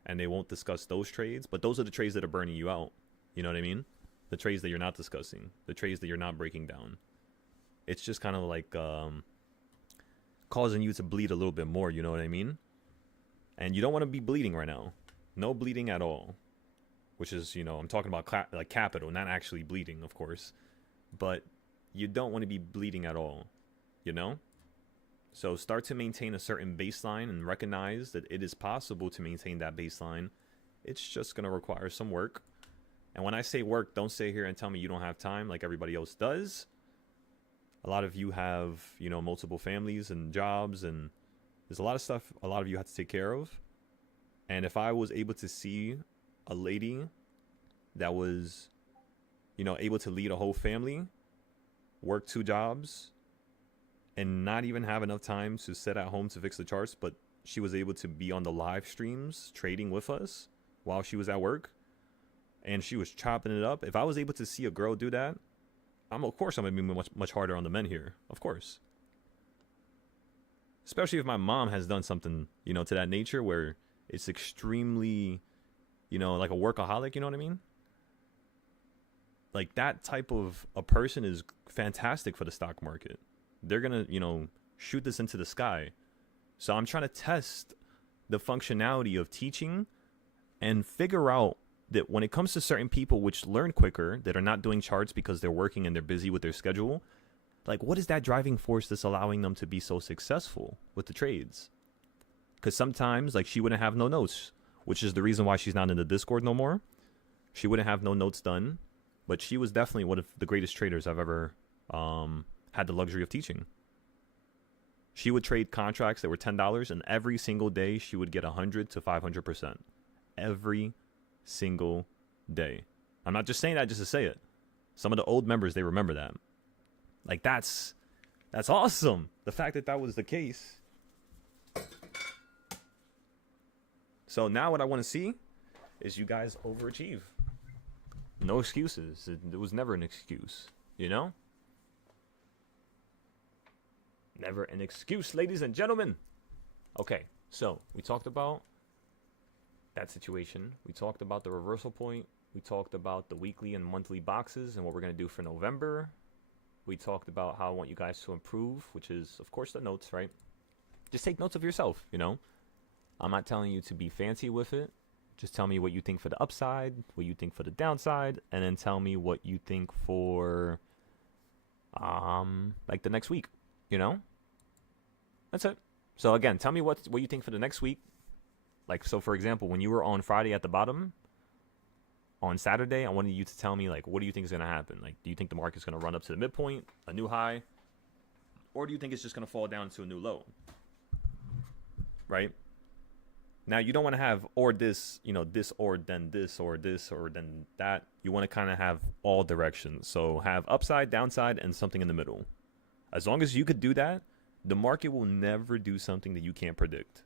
and they won't discuss those trades. But those are the trades that are burning you out. You know what I mean? The trades that you're not discussing, the trades that you're not breaking down. It's just kind of like causing you to bleed a little bit more, you know what I mean? And you don't want to be bleeding right now. No bleeding at all. Which is, you know, I'm talking about like capital, not actually bleeding, of course. But you don't want to be bleeding at all, you know? So start to maintain a certain baseline and recognize that it is possible to maintain that baseline. It's just going to require some work. And when I say work, don't stay here and tell me you don't have time like everybody else does. A lot of you have, you know, multiple families and jobs, and there's a lot of stuff a lot of you have to take care of. And if I was able to see a lady that was, you know, able to lead a whole family, work 2 jobs, and not even have enough time to sit at home to fix the charts, but she was able to be on the live streams trading with us while she was at work, and she was chopping it up, if I was able to see a girl do that, of course I'm gonna be much harder on the men here, of course. Especially if my mom has done something, you know, to that nature where it's extremely, you know, like a workaholic, you know what I mean? Like that type of a person is fantastic for the stock market. They're gonna, you know, shoot this into the sky. So I'm trying to test the functionality of teaching and figure out that when it comes to certain people which learn quicker, that are not doing charts because they're working and they're busy with their schedule, like what is that driving force that's allowing them to be so successful with the trades? Because sometimes, like, she wouldn't have no notes, which is the reason why she's not in the Discord no more. She wouldn't have no notes done, but she was definitely one of the greatest traders I've ever had the luxury of teaching. She would trade contracts that were $10, and every single day she would get 100 to 500%. Every single day. I'm not just saying that just to say it. Some of the old members, they remember that. Like, that's awesome. The fact that that was the case. So now what I want to see is you guys overachieve. No excuses. It was never an excuse, you know? Never an excuse, ladies and gentlemen. Okay, so we talked about that situation. We talked about the reversal point. We talked about the weekly and monthly boxes and what we're going to do for November. We talked about how I want you guys to improve, which is, of course, the notes, right? Just take notes of yourself, you know? I'm not telling you to be fancy with it. Just tell me what you think for the upside, what you think for the downside, and then tell me what you think for, like the next week, you know? That's it. So again, tell me what you think for the next week. Like, so for example, when you were on Friday at the bottom, on Saturday, I wanted you to tell me, like, what do you think is going to happen? Like, do you think the market's going to run up to the midpoint, a new high, or do you think it's just going to fall down to a new low? Right? Now, you don't want to have or this, you know, this or then this or this or then that. You want to kind of have all directions. So have upside, downside, and something in the middle. As long as you could do that, the market will never do something that you can't predict.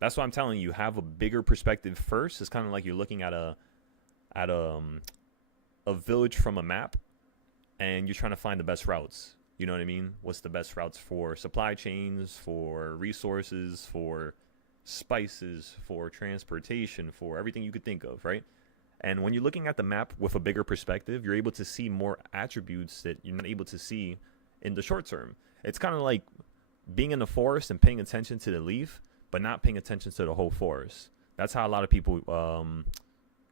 That's why I'm telling you, have a bigger perspective first. It's kind of like you're looking at a village from a map, and you're trying to find the best routes. You know what I mean? What's the best routes for supply chains, for resources, for spices, for transportation, for everything you could think of, right? And when you're looking at the map with a bigger perspective, you're able to see more attributes that you're not able to see in the short term. It's kind of like being in the forest and paying attention to the leaf, but not paying attention to the whole forest. That's how a lot of people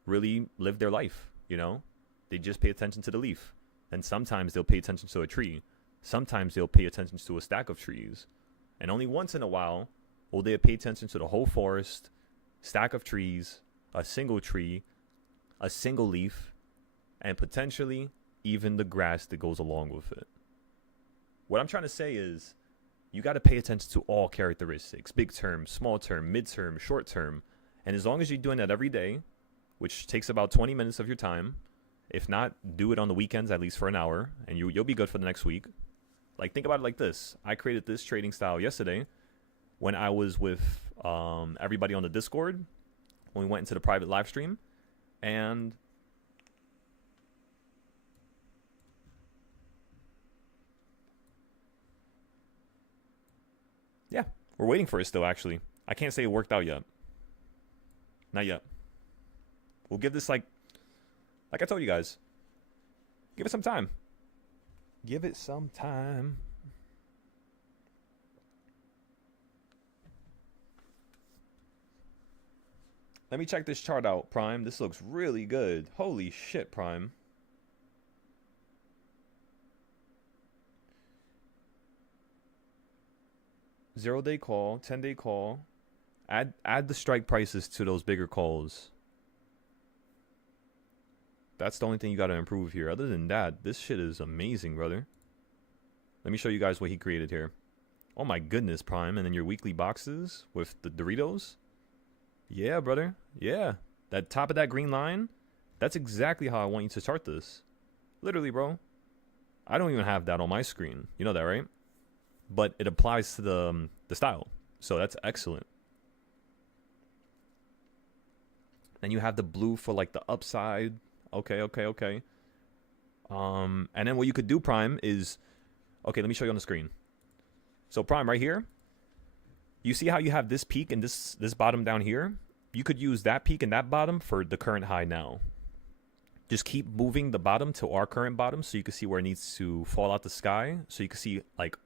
really live their life, you know? They just pay attention to the leaf. And sometimes they'll pay attention to a tree. Sometimes they'll pay attention to a stack of trees. And only once in a while will they pay attention to the whole forest, stack of trees, a single tree, a single leaf, and potentially even the grass that goes along with it. What I'm trying to say is you got to pay attention to all characteristics, big term, small term, mid term, short term. And as long as you're doing that every day, which takes about 20 minutes of your time, if not, do it on the weekends at least for an hour, and you'll be good for the next week. Like, think about it like this. I created this trading style yesterday when I was with everybody on the Discord, when we went into the private live stream, and yeah, we're waiting for it still, actually. I can't say it worked out yet. Not yet. We'll give this, like I told you guys, give it some time. Give it some time. Let me check this chart out, Prime. This looks really good. Holy shit, Prime. Zero-day call, 10-day call. Add the strike prices to those bigger calls. That's the only thing you got to improve here. Other than that, this shit is amazing, brother. Let me show you guys what he created here. Oh my goodness, Prime. And then your weekly boxes with the Doritos. Yeah, brother. Yeah. That top of that green line, that's exactly how I want you to chart this. Literally, bro. I don't even have that on my screen. You know that, right? But it applies to the style. So that's excellent. Then you have the blue for like the upside. Okay. And then what you could do, Prime, is, okay, let me show you on the screen. So Prime, right here, you see how you have this peak and this bottom down here? You could use that peak and that bottom for the current high now. Just keep moving the bottom to our current bottom so you can see where it needs to fall out the sky. So you can see, like,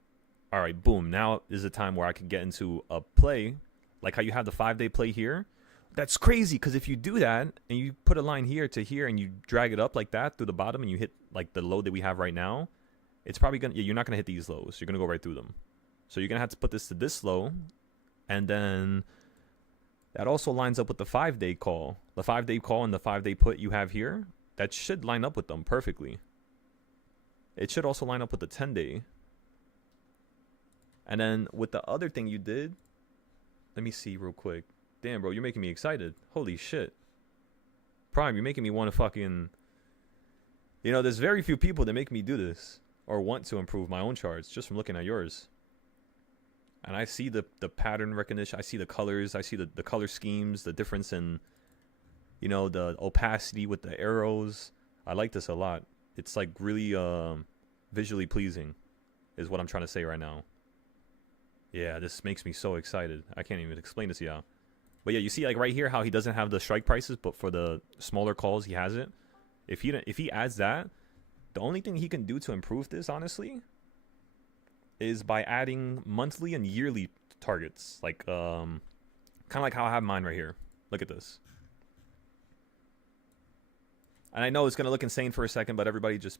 all right, boom, now is the time where I can get into a play, like how you have the 5-day play here. That's crazy, because if you do that and you put a line here to here and you drag it up like that through the bottom and you hit like the low that we have right now, it's probably gonna, you're not gonna hit these lows. You're gonna go right through them. So you're gonna have to put this to this low, and then that also lines up with the 5-day call. The 5-day call and the 5-day put you have here, that should line up with them perfectly. It should also line up with the 10-day. And then with the other thing you did, let me see real quick. Damn, bro, you're making me excited. Holy shit. Prime, you're making me want to fucking... You know, there's very few people that make me do this or want to improve my own charts just from looking at yours. And I see the pattern recognition. I see the colors. I see the color schemes, the difference in, you know, the opacity with the arrows. I like this a lot. It's like really visually pleasing is what I'm trying to say right now. Yeah, this makes me so excited. I can't even explain this to y'all. But yeah, you see like right here how he doesn't have the strike prices, but for the smaller calls he has it. If he adds that, the only thing he can do to improve this, honestly, is by adding monthly and yearly targets. Like kind of like how I have mine right here. Look at this. And I know it's gonna look insane for a second, but everybody just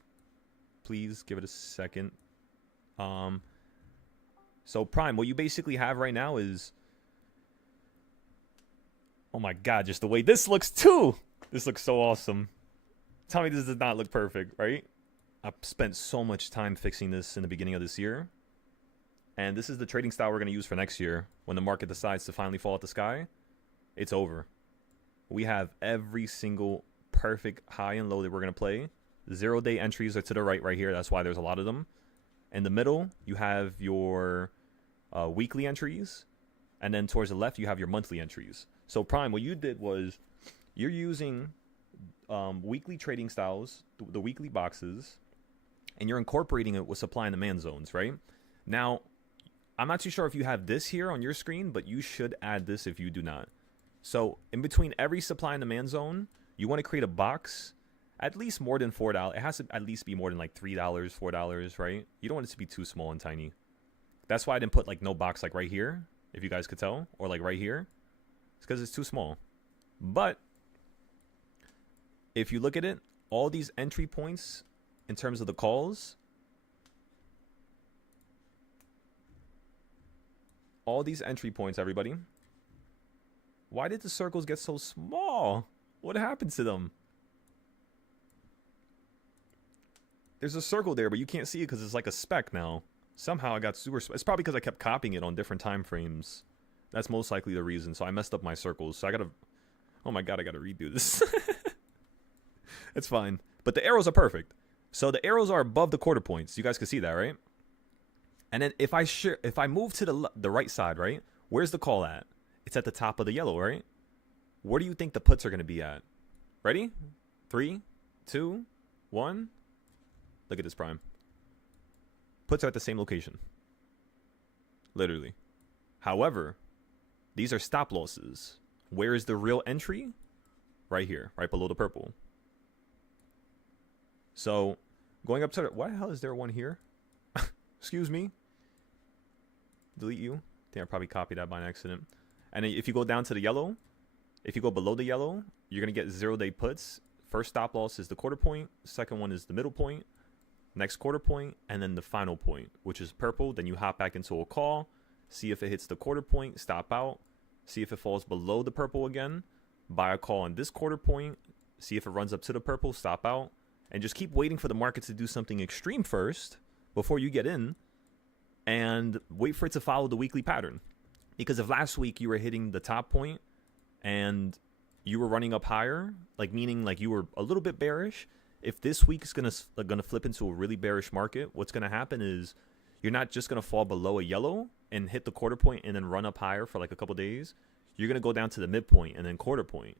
please give it a second. So Prime, what you basically have right now is, oh my god, just the way this looks too. This looks so awesome. Tell me this does not look perfect, right? I've spent so much time fixing this in the beginning of this year. And this is the trading style we're going to use for next year. When the market decides to finally fall out the sky, it's over. We have every single perfect high and low that we're going to play. 0-day entries are to the right here. That's why there's a lot of them. In the middle, you have your weekly entries. And then towards the left, you have your monthly entries. So Prime, what you did was you're using weekly trading styles, the weekly boxes, and you're incorporating it with supply and demand zones, right? Now, I'm not too sure if you have this here on your screen, but you should add this if you do not. So in between every supply and demand zone, you want to create a box at least more than $4. It has to at least be more than like $3, $4, right? You don't want it to be too small and tiny. That's why I didn't put like no box like right here, if you guys could tell, or like right here. It's because it's too small. But if you look at it, all these entry points in terms of the calls, all these entry points, everybody, why did the circles get so small? What happened to them? There's a circle there, but you can't see it because it's like a speck now. Somehow I got super... It's probably because I kept copying it on different time frames. That's most likely the reason. So I messed up my circles. So I gotta... Oh my god, I gotta redo this. It's fine. But the arrows are perfect. So the arrows are above the quarter points. You guys can see that, right? And then if I move to the right side, right? Where's the call at? It's at the top of the yellow, right? Where do you think the puts are going to be at? Ready? 3, 2, 1. Look at this, Prime. Puts are at the same location. Literally. However, these are stop losses. Where is the real entry? Right here, right below the purple. So, going up to the... Why the hell is there one here? Excuse me. Delete you. I think I probably copied that by accident. And then if you go down to the yellow, if you go below the yellow, you're going to get 0-day puts. First stop loss is the quarter point. Second one is the middle point. Next quarter point. And then the final point, which is purple. Then you hop back into a call. See if it hits the quarter point. Stop out. See if it falls below the purple again. Buy a call on this quarter point. See if it runs up to the purple. Stop out. And just keep waiting for the market to do something extreme first before you get in, and wait for it to follow the weekly pattern. Because if last week you were hitting the top point and you were running up higher, like meaning like you were a little bit bearish, if this week is gonna flip into a really bearish market, what's gonna happen is you're not just gonna fall below a yellow and hit the quarter point and then run up higher for like a couple days. You're gonna go down to the midpoint and then quarter point.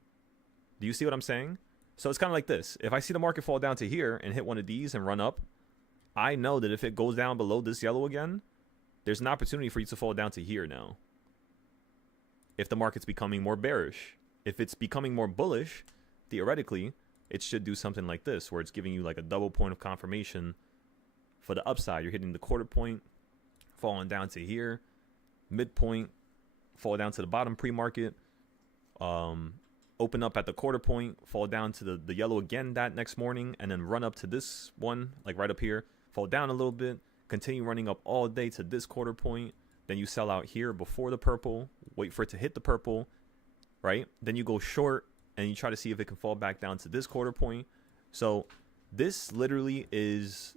Do you see what I'm saying? So it's kind of like this. If I see the market fall down to here and hit one of these and run up, I know that if it goes down below this yellow again, there's an opportunity for you to fall down to here now. If the market's becoming more bearish. If it's becoming more bullish, theoretically, it should do something like this, where it's giving you like a double point of confirmation for the upside. You're hitting the quarter point, falling down to here, midpoint, fall down to the bottom pre-market, open up at the quarter point, fall down to the yellow again that next morning, and then run up to this one, like right up here, fall down a little bit, continue running up all day to this quarter point, then you sell out here before the purple, wait for it to hit the purple, right? Then you go short, and you try to see if it can fall back down to this quarter point. So this literally is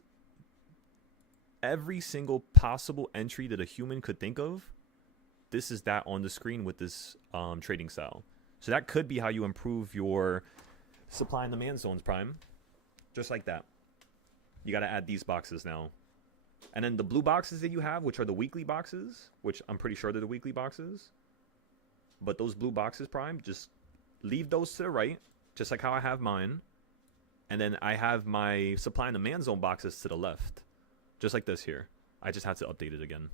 every single possible entry that a human could think of. This is that on the screen with this trading style. So that could be how you improve your supply and demand zones, Prime. Just like that. You got to add these boxes now. And then the blue boxes that you have, which are the weekly boxes, which I'm pretty sure they're the weekly boxes. But those blue boxes, Prime, just leave those to the right, just like how I have mine. And then I have my supply and demand zone boxes to the left. Just like this here. I just had to update it again.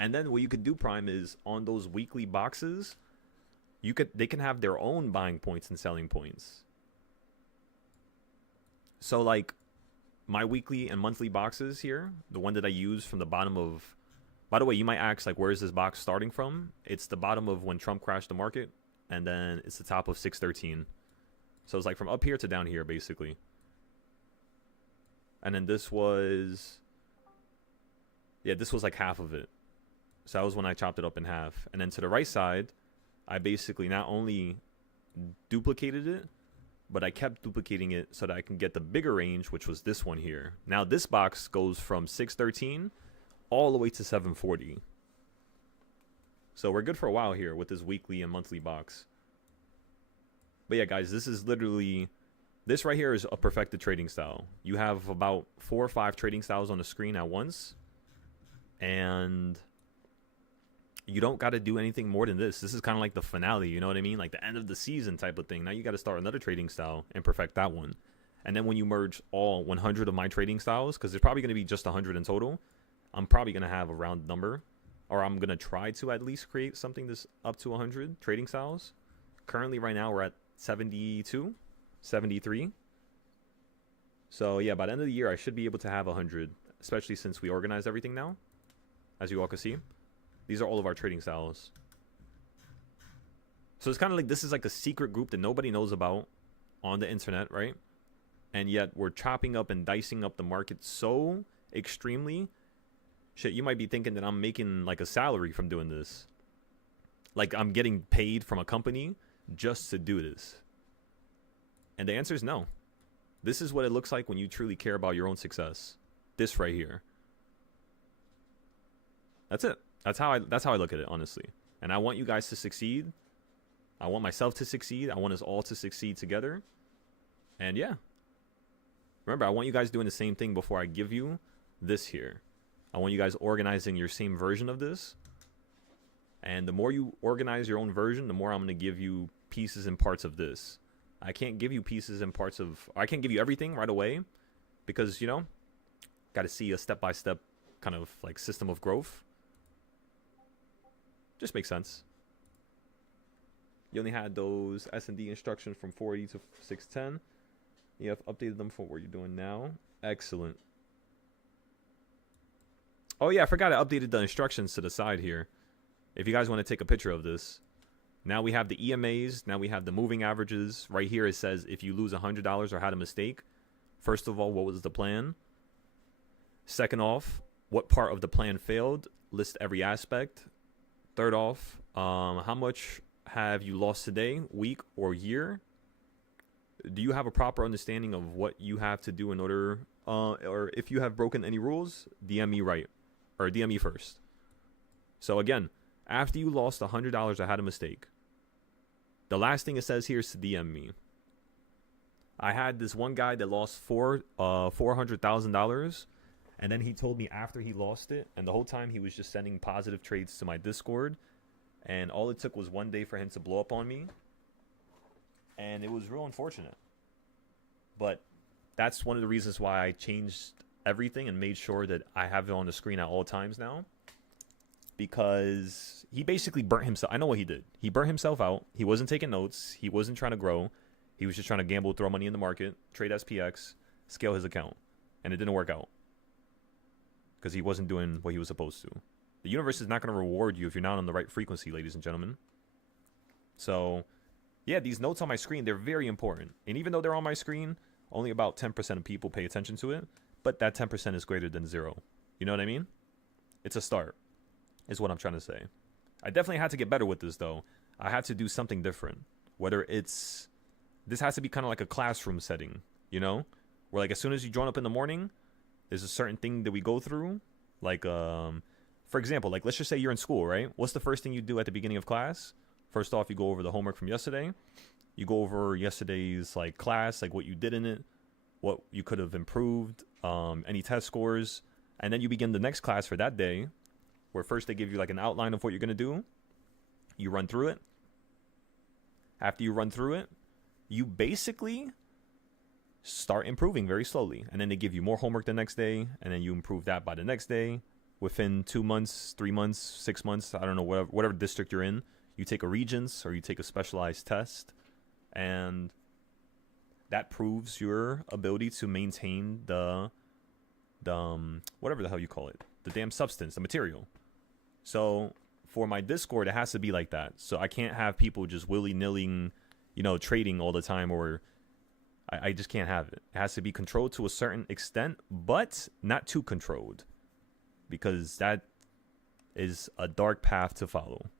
And then what you could do, Prime, is on those weekly boxes, they can have their own buying points and selling points. So like my weekly and monthly boxes here, the one that I use from the bottom of, by the way, you might ask, like, where is this box starting from? It's the bottom of when Trump crashed the market, and then it's the top of 613. So it's like from up here to down here, basically. And then this was, yeah, this was like half of it. So that was when I chopped it up in half. And then to the right side, I basically not only duplicated it, but I kept duplicating it so that I can get the bigger range, which was this one here. Now this box goes from 613 all the way to 740. So we're good for a while here with this weekly and monthly box. But yeah, guys, this is literally, this right here is a perfected trading style. You have about 4 or 5 trading styles on the screen at once. And you don't got to do anything more than this. This is kind of like the finale, you know what I mean? Like the end of the season type of thing. Now you got to start another trading style and perfect that one. And then when you merge all 100 of my trading styles, because there's probably going to be just 100 in total, I'm probably going to have a round number, or I'm going to try to at least create something that's up to 100 trading styles. Currently, right now, we're at 72, 73. So yeah, by the end of the year, I should be able to have 100, especially since we organized everything now, as you all can see. These are all of our trading styles. So it's kind of like this is like a secret group that nobody knows about on the internet, right? And yet we're chopping up and dicing up the market so extremely. Shit, you might be thinking that I'm making like a salary from doing this. Like I'm getting paid from a company just to do this. And the answer is no. This is what it looks like when you truly care about your own success. This right here. That's it. That's how I look at it, honestly. And I want you guys to succeed. I want myself to succeed. I want us all to succeed together. And yeah. Remember, I want you guys doing the same thing before I give you this here. I want you guys organizing your same version of this. And the more you organize your own version, the more I'm going to give you pieces and parts of this. I can't give you pieces and parts of, I can't give you everything right away because, you know, got to see a step-by-step kind of like system of growth. Just makes sense. You only had those S&D instructions from 480 to 610. You have updated them for what you're doing now. Excellent. Oh yeah, I forgot I updated the instructions to the side here. If you guys want to take a picture of this. Now we have the EMAs. Now we have the moving averages. Right here it says if you lose $100 or had a mistake. First of all, what was the plan? Second off, what part of the plan failed? List every aspect. Third off, how much have you lost today, week, or year? Do you have a proper understanding of what you have to do in order, or if you have broken any rules, DM me right, or DM me first. So again, after you lost $100 or had a mistake, the last thing it says here is to DM me. I had this one guy that lost $400,000. And then he told me after he lost it, and the whole time he was just sending positive trades to my Discord, And all it took was one day for him to blow up on me. And it was real unfortunate. But that's one of the reasons why I changed everything and made sure that I have it on the screen at all times now. Because he basically burnt himself. I know what he did. He burnt himself out. He wasn't taking notes. He wasn't trying to grow. He was just trying to gamble, throw money in the market, trade SPX, scale his account. And it didn't work out. Because he wasn't doing what he was supposed to. The universe is not going to reward you if you're not on the right frequency, ladies and gentlemen. So, yeah, these notes on my screen, they're very important. And even though they're on my screen, only about 10% of people pay attention to it. But that 10% is greater than 0. You know what I mean? It's a start, is what I'm trying to say. I definitely had to get better with this, though. I had to do something different. Whether it's... This has to be kind of like a classroom setting, you know? Where, like, as soon as you join up in the morning, there's a certain thing that we go through. Like, for example, like, let's just say you're in school, right? What's the first thing you do at the beginning of class? First off, you go over the homework from yesterday. You go over yesterday's, like, class, like, what you did in it, what you could have improved, any test scores. And then you begin the next class for that day, where first they give you, like, an outline of what you're going to do. You run through it. After you run through it, you basically start improving very slowly. And then they give you more homework the next day, and then you improve that by the next day. Within 2 months, 3 months, 6 months, I don't know, whatever district you're in, you take a Regents or you take a specialized test, and that proves your ability to maintain the whatever the hell you call it, the damn substance, the material. So for my Discord, it has to be like that. So I can't have people just willy-nilly, you know, trading all the time, or I just can't have it. It has to be controlled to a certain extent, but not too controlled, because that is a dark path to follow.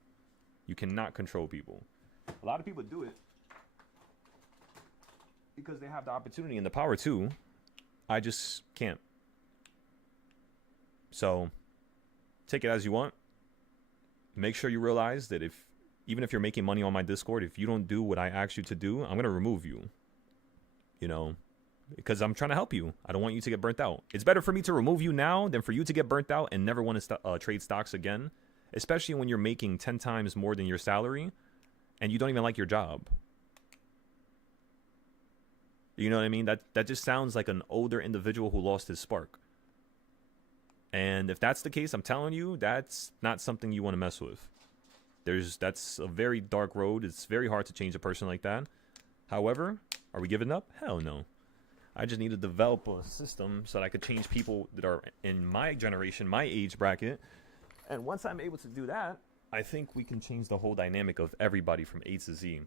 You cannot control people. A lot of people do it because they have the opportunity and the power to. I just can't. So take it as you want. Make sure you realize that even if you're making money on my Discord, if you don't do what I ask you to do, I'm going to remove you. You know, because I'm trying to help you. I don't want you to get burnt out. It's better for me to remove you now than for you to get burnt out and never want to trade stocks again, especially when you're making 10 times more than your salary and you don't even like your job. You know what I mean? That just sounds like an older individual who lost his spark. And if that's the case, I'm telling you, that's not something you want to mess with. That's a very dark road. It's very hard to change a person like that. However, are we giving up? Hell no. I just need to develop a system so that I could change people that are in my generation, my age bracket. And once I'm able to do that, I think we can change the whole dynamic of everybody from A to Z.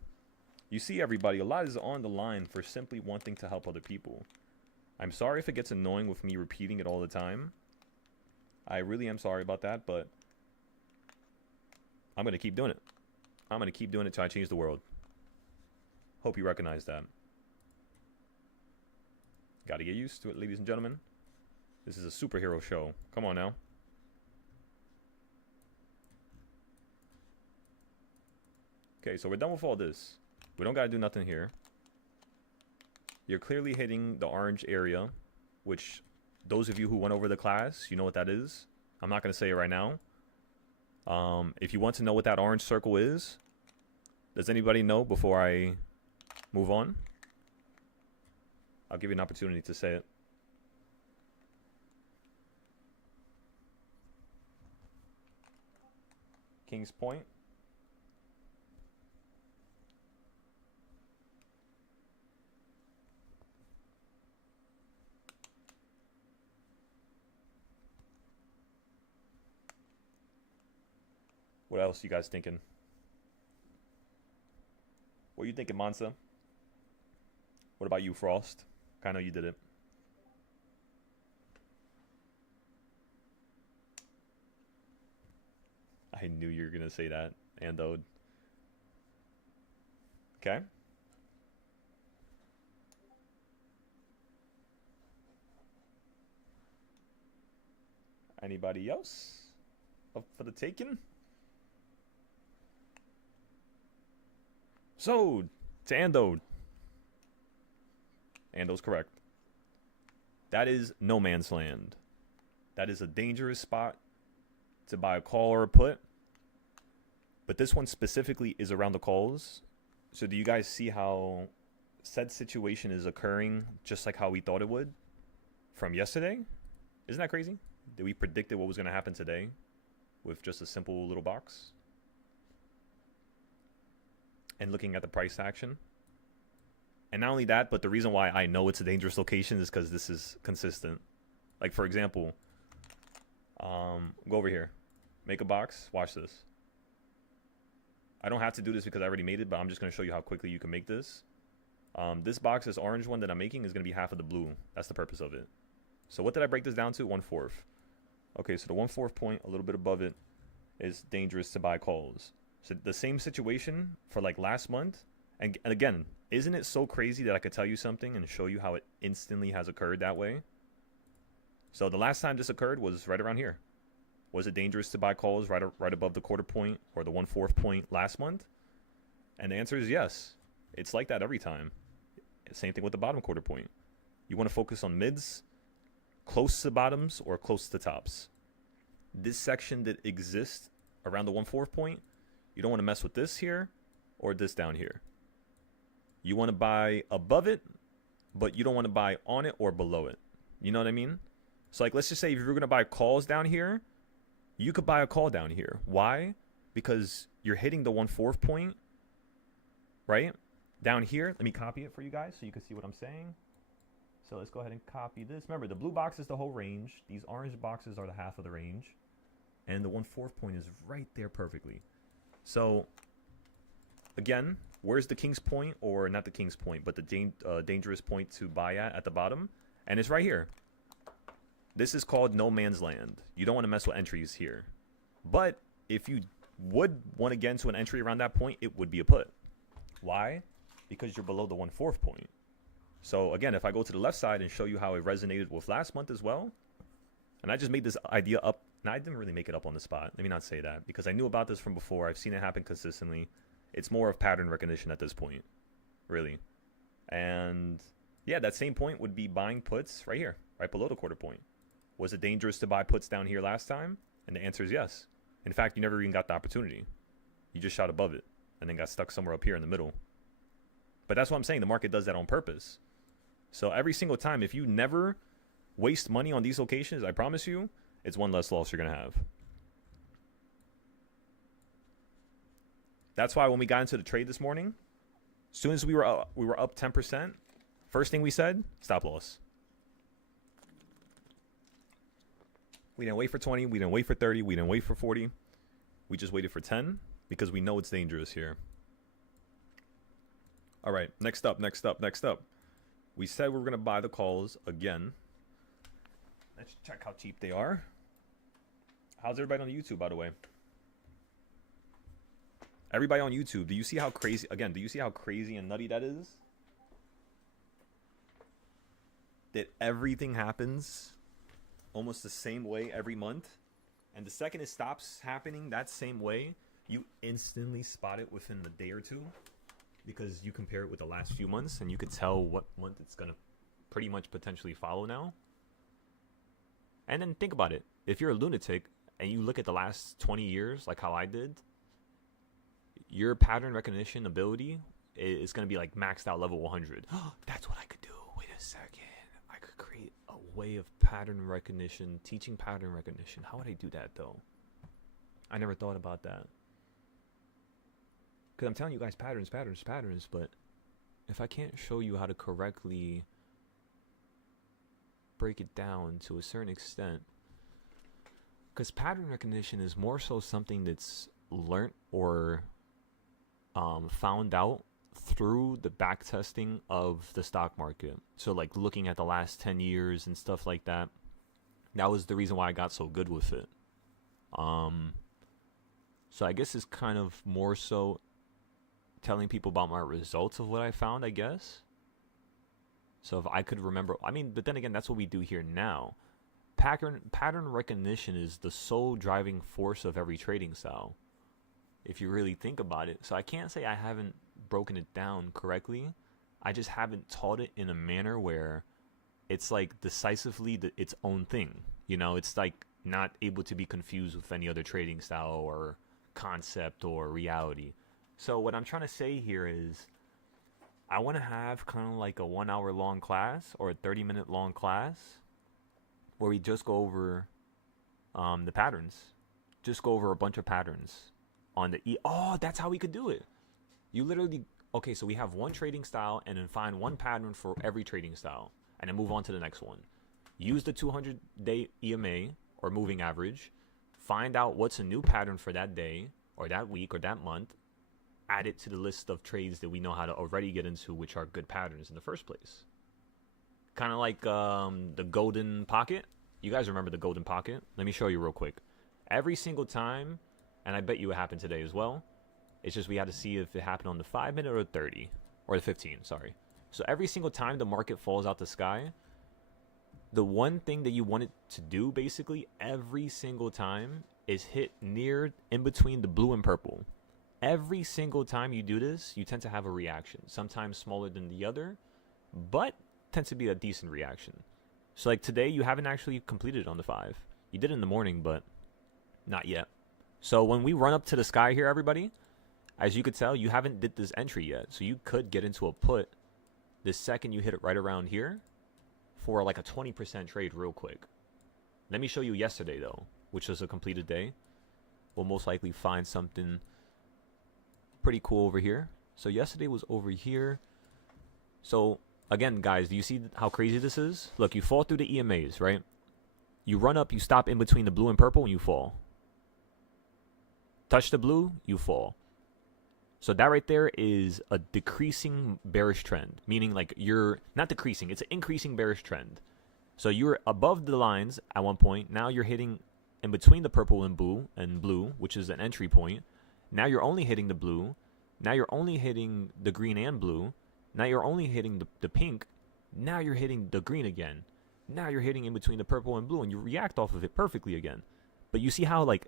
You see, everybody, a lot is on the line for simply wanting to help other people. I'm sorry if it gets annoying with me repeating it all the time. I really am sorry about that, but I'm going to keep doing it. I'm going to keep doing it till I change the world. Hope you recognize that. Got to get used to it, ladies and gentlemen. This is a superhero show. Come on now. Okay, so we're done with all this. We don't got to do nothing here. You're clearly hitting the orange area, which those of you who went over the class, you know what that is. I'm not going to say it right now. If you want to know what that orange circle is, does anybody know before I move on? I'll give you an opportunity to say it. King's Point. What else you guys thinking? What are you thinking, Mansa? What about you, Frost? I know you did it. I knew you were going to say that, Andode. Okay. Anybody else up for the taking? So, to Andode. Ando's correct. That is no man's land. That is a dangerous spot to buy a call or a put. But this one specifically is around the calls. So do you guys see how said situation is occurring just like how we thought it would from yesterday? Isn't that crazy? Did we predicted what was going to happen today with just a simple little box? And looking at the price action. And not only that, but the reason why I know it's a dangerous location is because this is consistent. Like, for example, go over here. Make a box. Watch this. I don't have to do this because I already made it, but I'm just going to show you how quickly you can make this. This box, this orange one that I'm making, is going to be half of the blue. That's the purpose of it. So what did I break this down to? 1/4. Okay, so the 1/4 point, a little bit above it, is dangerous to buy calls. So the same situation for like last month. And again, isn't it so crazy that I could tell you something and show you how it instantly has occurred that way? So the last time this occurred was right around here. Was it dangerous to buy calls right above the 1/4 point or the 1/4 point last month? And the answer is yes. It's like that every time. Same thing with the bottom 1/4 point. You want to focus on mids, close to bottoms, or close to tops. This section that exists around the 1/4 point, you don't want to mess with this here or this down here. You want to buy above it, but you don't want to buy on it or below it. You know what I mean? So like, let's just say if you're going to buy calls down here, you could buy a call down here. Why? Because you're hitting the 1/4 point, right? Down here. Let me copy it for you guys so you can see what I'm saying. So let's go ahead and copy this. Remember, the blue box is the whole range. These orange boxes are the half of the range. And the 1/4 point is right there perfectly. So, again, where's the king's point? Or not the king's point, but the dangerous point to buy at the bottom. And it's right here. This is called no man's land. You don't want to mess with entries here. But if you would want to get into an entry around that point, it would be a put. Why? Because you're below the 1/4 point. So again, if I go to the left side and show you how it resonated with last month as well, and I just made this idea up. Now, I didn't really make it up on the spot. Let me not say that, because I knew about this from before. I've seen it happen consistently. It's more of pattern recognition at this point, really. And yeah, that same point would be buying puts right here, right below the 1/4 point. Was it dangerous to buy puts down here last time? And the answer is yes. In fact, you never even got the opportunity. You just shot above it and then got stuck somewhere up here in the middle. But that's what I'm saying. The market does that on purpose. So every single time, if you never waste money on these locations, I promise you, it's one less loss you're going to have. That's why when we got into the trade this morning, as soon as we were up 10%, first thing we said, stop loss. We didn't wait for 20. We didn't wait for 30. We didn't wait for 40. We just waited for 10 because we know it's dangerous here. All right, next up. We said we were going to buy the calls again. Let's check how cheap they are. How's everybody on YouTube, by the way? Everybody on YouTube, do you see how crazy, again, do you see how crazy and nutty that is? That everything happens almost the same way every month. And the second it stops happening that same way, you instantly spot it within the day or two. Because you compare it with the last few months and you could tell what month it's going to pretty much potentially follow now. And then think about it. If you're a lunatic and you look at the last 20 years, like how I did, your pattern recognition ability is going to be like maxed out level 100. That's what I could do. Wait a second. I could create a way of pattern recognition, teaching pattern recognition. How would I do that though? I never thought about that. Because I'm telling you guys patterns, but if I can't show you how to correctly break it down to a certain extent, because pattern recognition is more so something that's learnt or found out through the back testing of the stock market. So like looking at the last 10 years and stuff like that. That was the reason why I got so good with it. So I guess it's kind of more so telling people about my results of what I found, I guess. So if I could remember, I mean, but then again, that's what we do here now. Pattern recognition is the sole driving force of every trading style, if you really think about it. So I can't say I haven't broken it down correctly. I just haven't taught it in a manner where it's like decisively its own thing. You know, it's like not able to be confused with any other trading style or concept or reality. So what I'm trying to say here is I want to have kind of like a 1 hour long class or a 30-minute long class where we just go over the patterns. Just go over a bunch of patterns on the Oh, that's how we could do it. You literally, okay, so we have one trading style and then find one pattern for every trading style and then move on to the next one. Use the 200-day EMA or moving average. Find out what's a new pattern for that day or that week or that month. Add it to the list of trades that we know how to already get into, which are good patterns in the first place. Kind of like the golden pocket. You guys remember the golden pocket? Let me show you real quick. Every single time, and I bet you it happened today as well. It's just we had to see if it happened on the 5-minute or the 30 or the 15. Sorry. So every single time the market falls out the sky, the one thing that you want it to do basically every single time is hit near in between the blue and purple. Every single time you do this, you tend to have a reaction, sometimes smaller than the other, but tends to be a decent reaction. So like today, you haven't actually completed on the 5. You did in the morning, but not yet. So when we run up to the sky here, everybody, as you could tell, you haven't did this entry yet. So you could get into a put the second you hit it right around here for like a 20% trade real quick. Let me show you yesterday though, which was a completed day. We'll most likely find something pretty cool over here. So yesterday was over here. So again, guys, do you see how crazy this is? Look, you fall through the EMAs, right? You run up, you stop in between the blue and purple, and you fall. Touch the blue, you fall. So that right there is a decreasing bearish trend, meaning like you're not decreasing, it's an increasing bearish trend. So you're above the lines at one point. Now you're hitting in between the purple and blue, which is an entry point. Now you're only hitting the blue. Now you're only hitting the green and blue. Now you're only hitting the pink. Now you're hitting the green again. Now you're hitting in between the purple and blue, and you react off of it perfectly again. But you see how like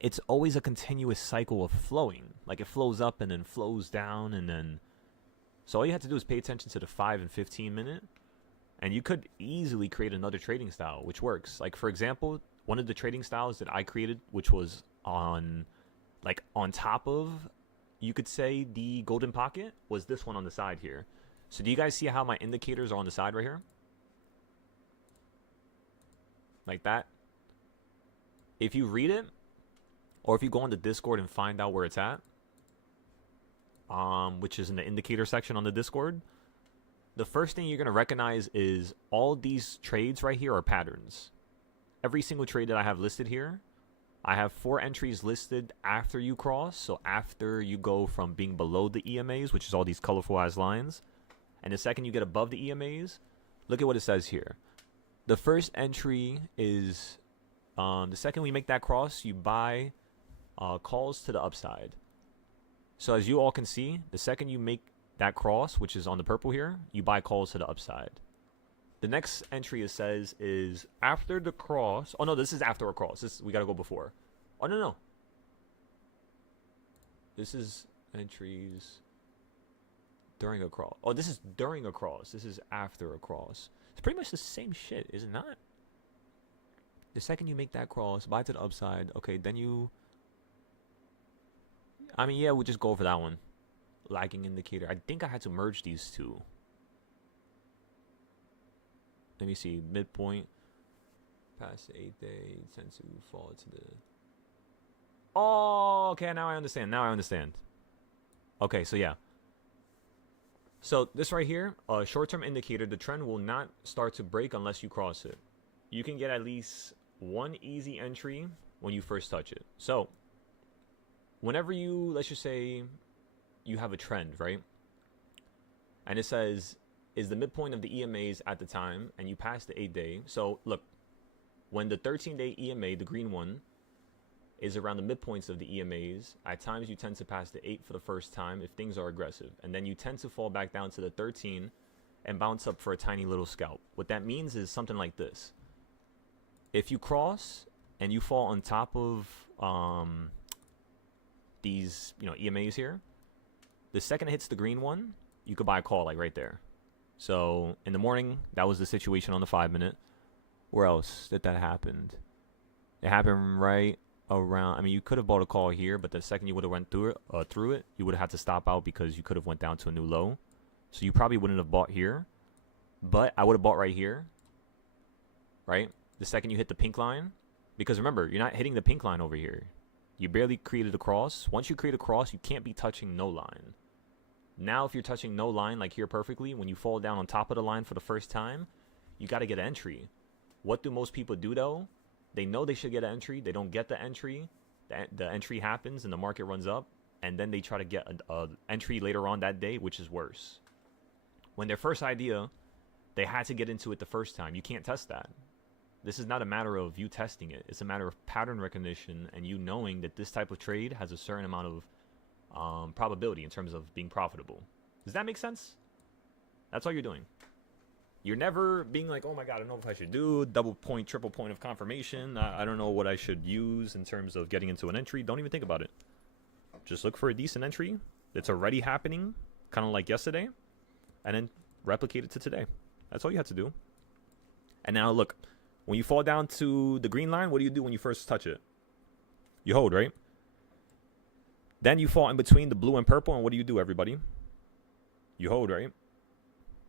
it's always a continuous cycle of flowing. Like it flows up and then flows down and then. So all you have to do is pay attention to the 5 and 15 minute, and you could easily create another trading style which works. Like for example, one of the trading styles that I created, which was on top of, you could say, the golden pocket, was this one on the side here. So do you guys see how my indicators are on the side right here? Like that. If you read it, or if you go on the Discord and find out where it's at, which is in the indicator section on the Discord, the first thing you're going to recognize is all these trades right here are patterns. Every single trade that I have listed here, I have 4 entries listed after you cross. So after you go from being below the EMAs, which is all these colorful ass lines, and the second you get above the EMAs, look at what it says here. The first entry is the second we make that cross, you buy calls to the upside. So as you all can see, the second you make that cross, which is on the purple here, you buy calls to the upside. The next entry it says is after the cross. Oh no, this is after a cross. We gotta go before. Oh no. This is entries during a cross. Oh, this is during a cross. This is after a cross. It's pretty much the same shit, is it not? The second you make that cross, buy to the upside. Okay, then you. I mean, yeah, we'll just go over that one. Lagging indicator. I think I had to merge these two. Let me see. Midpoint. Past the 8th day. Tend to fall to the. Oh, okay. Now I understand. Okay, so yeah. So this right here, a short-term indicator, the trend will not start to break unless you cross it. You can get at least one easy entry when you first touch it. So whenever you, let's just say you have a trend, right? And it says, is the midpoint of the EMAs at the time, and you pass the 8-day. So look, when the 13-day EMA, the green one, is around the midpoints of the EMAs, at times you tend to pass the 8 for the first time if things are aggressive. And then you tend to fall back down to the 13 and bounce up for a tiny little scalp. What that means is something like this. If you cross and you fall on top of these, EMAs here, the second it hits the green one, you could buy a call like right there. So in the morning, that was the situation on the 5-minute. Where else did that happen? It happened right around. I mean, you could have bought a call here, but the second you would have went through it, you would have had to stop out because you could have went down to a new low. So you probably wouldn't have bought here, but I would have bought right here, right? The second you hit the pink line, because remember, you're not hitting the pink line over here. You barely created a cross. Once you create a cross, you can't be touching no line. Now, if you're touching no line like here perfectly, when you fall down on top of the line for the first time, you got to get an entry. What do most people do though? They know they should get an entry. They don't get the entry. The entry happens and the market runs up. And then they try to get an entry later on that day, which is worse. When their first idea, they had to get into it the first time. You can't test that. This is not a matter of you testing it. It's a matter of pattern recognition and you knowing that this type of trade has a certain amount of probability in terms of being profitable. Does that make sense? That's all you're doing. You're never being like, oh my God, I don't know if I should do double point, triple point of confirmation. I don't know what I should use in terms of getting into an entry. Don't even think about it. Just look for a decent entry that's already happening, kind of like yesterday, and then replicate it to today. That's all you have to do. And now look, when you fall down to the green line, what do you do when you first touch it? You hold, right? Then you fall in between the blue and purple, and what do you do, everybody? You hold, right?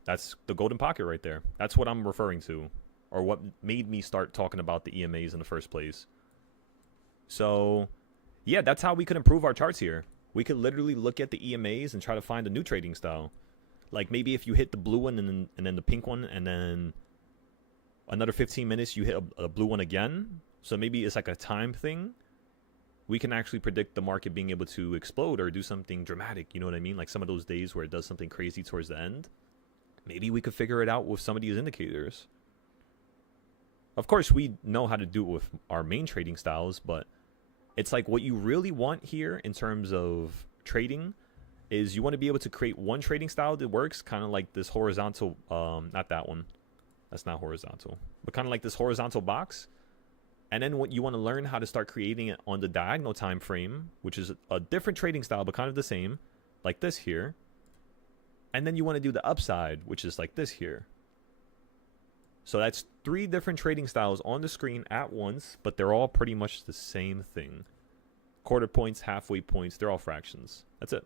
That's the golden pocket right there. That's what I'm referring to, or what made me start talking about the EMAs in the first place. So, yeah, that's how we could improve our charts here. We could literally look at the EMAs and try to find a new trading style. Like maybe if you hit the blue one and then the pink one, and then another 15 minutes you hit a blue one again. So maybe it's like a time thing. We can actually predict the market being able to explode or do something dramatic. You know what I mean? Like some of those days where it does something crazy towards the end. Maybe we could figure it out with some of these indicators. Of course, we know how to do it with our main trading styles, but it's like what you really want here in terms of trading is you want to be able to create one trading style that works, kind of like this horizontal, not that one. That's not horizontal, but kind of like this horizontal box. And then what you want to learn how to start creating it on the diagonal time frame, which is a different trading style, but kind of the same, like this here. And then you want to do the upside, which is like this here. So that's 3 different trading styles on the screen at once, but they're all pretty much the same thing. Quarter points, halfway points, they're all fractions. That's it.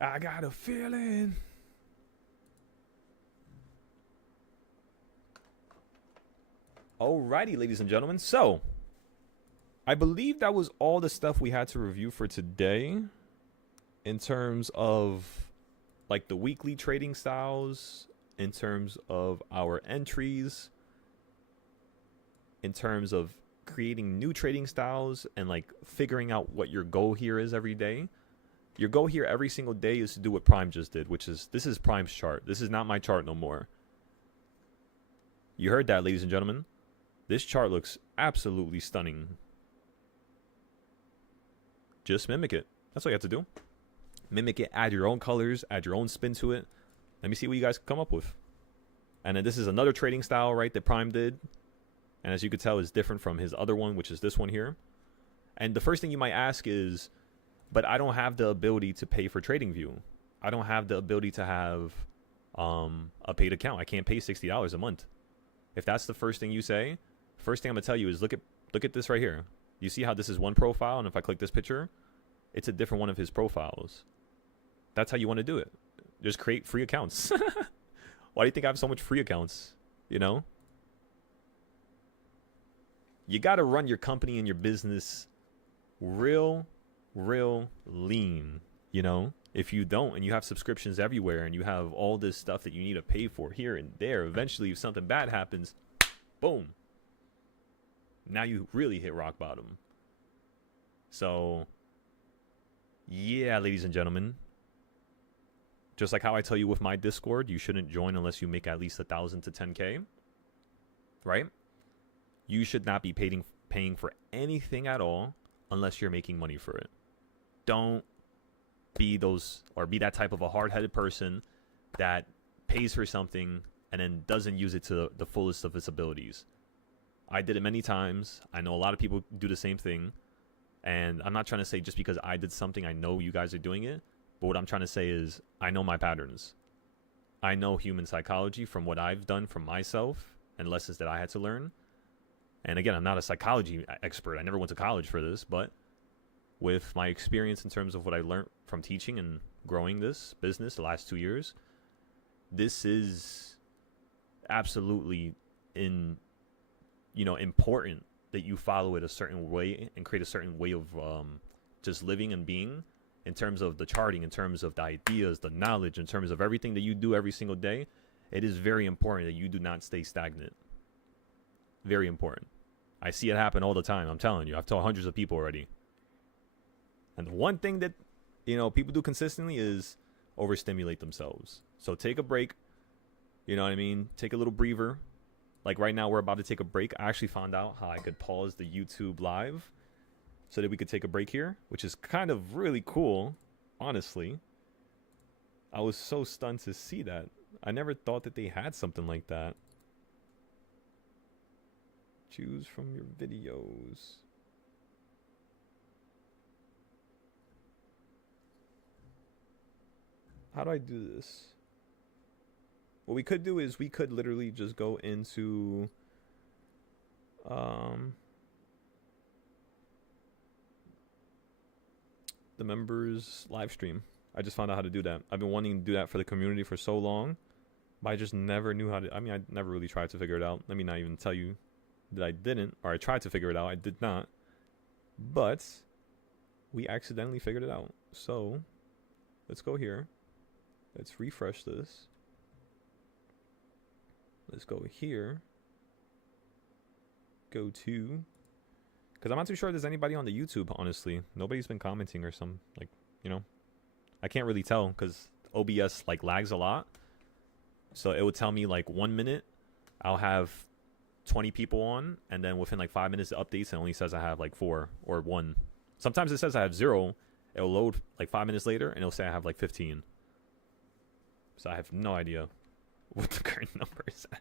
I got a feeling. Alrighty, ladies and gentlemen. So, I believe that was all the stuff we had to review for today in terms of like the weekly trading styles, in terms of our entries, in terms of creating new trading styles and like figuring out what your goal here is every day. Your goal here every single day is to do what Prime just did, which is this is Prime's chart. This is not my chart no more. You heard that, ladies and gentlemen. This chart looks absolutely stunning. Just mimic it. That's all you have to do. Mimic it, add your own colors, add your own spin to it. Let me see what you guys come up with. And then this is another trading style, right, that Prime did. And as you could tell, is different from his other one, which is this one here. And the first thing you might ask is, but I don't have the ability to pay for TradingView. I don't have the ability to have a paid account. I can't pay $60 a month. If that's the first thing you say, first thing I'm going to tell you is look at this right here. You see how this is one profile, and if I click this picture, it's a different one of his profiles. That's how you want to do it. Just create free accounts. Why do you think I have so much free accounts? You know? You got to run your company and your business real lean, you know? If you don't, and you have subscriptions everywhere, and you have all this stuff that you need to pay for here and there, eventually if something bad happens, boom. Now you really hit rock bottom. So, yeah, ladies and gentlemen. Just like how I tell you with my Discord, you shouldn't join unless you make at least 1,000 to 10K. Right? You should not be paying for anything at all unless you're making money for it. Don't be that type of a hard-headed person that pays for something and then doesn't use it to the fullest of its abilities. I did it many times. I know a lot of people do the same thing. And I'm not trying to say just because I did something, I know you guys are doing it. But what I'm trying to say is I know my patterns. I know human psychology from what I've done for myself and lessons that I had to learn. And again, I'm not a psychology expert. I never went to college for this, but with my experience in terms of what I learned from teaching and growing this business the last 2 years, this is absolutely important that you follow it a certain way and create a certain way of just living and being, in terms of the charting, in terms of the ideas, the knowledge, in terms of everything that you do every single day. It is very important that you do not stay stagnant. Very important. I see it happen all the time. I'm telling you, I've told hundreds of people already. And the one thing that, people do consistently is overstimulate themselves. So take a break. You know what I mean? Take a little breather. Like right now, we're about to take a break. I actually found out how I could pause the YouTube live so that we could take a break here, which is kind of really cool, honestly. I was so stunned to see that. I never thought that they had something like that. Choose from your videos. How do I do this? What we could do is we could literally just go into the members live stream. I just found out how to do that. I've been wanting to do that for the community for so long, but I just never knew how to. I mean, I never really tried to figure it out. Let me not even tell you that I didn't, or I tried to figure it out. I did not. But we accidentally figured it out. So let's go here. Let's refresh this. Let's go here. Go to, because I'm not too sure there's anybody on the YouTube, honestly. Nobody's been commenting or some, I can't really tell because OBS lags a lot. So it would tell me 1 minute I'll have 20 people on, and then within 5 minutes it updates and only says I have 4 or 1. Sometimes it says I have 0. It'll load 5 minutes later and it'll say I have 15. So I have no idea what the current number is at.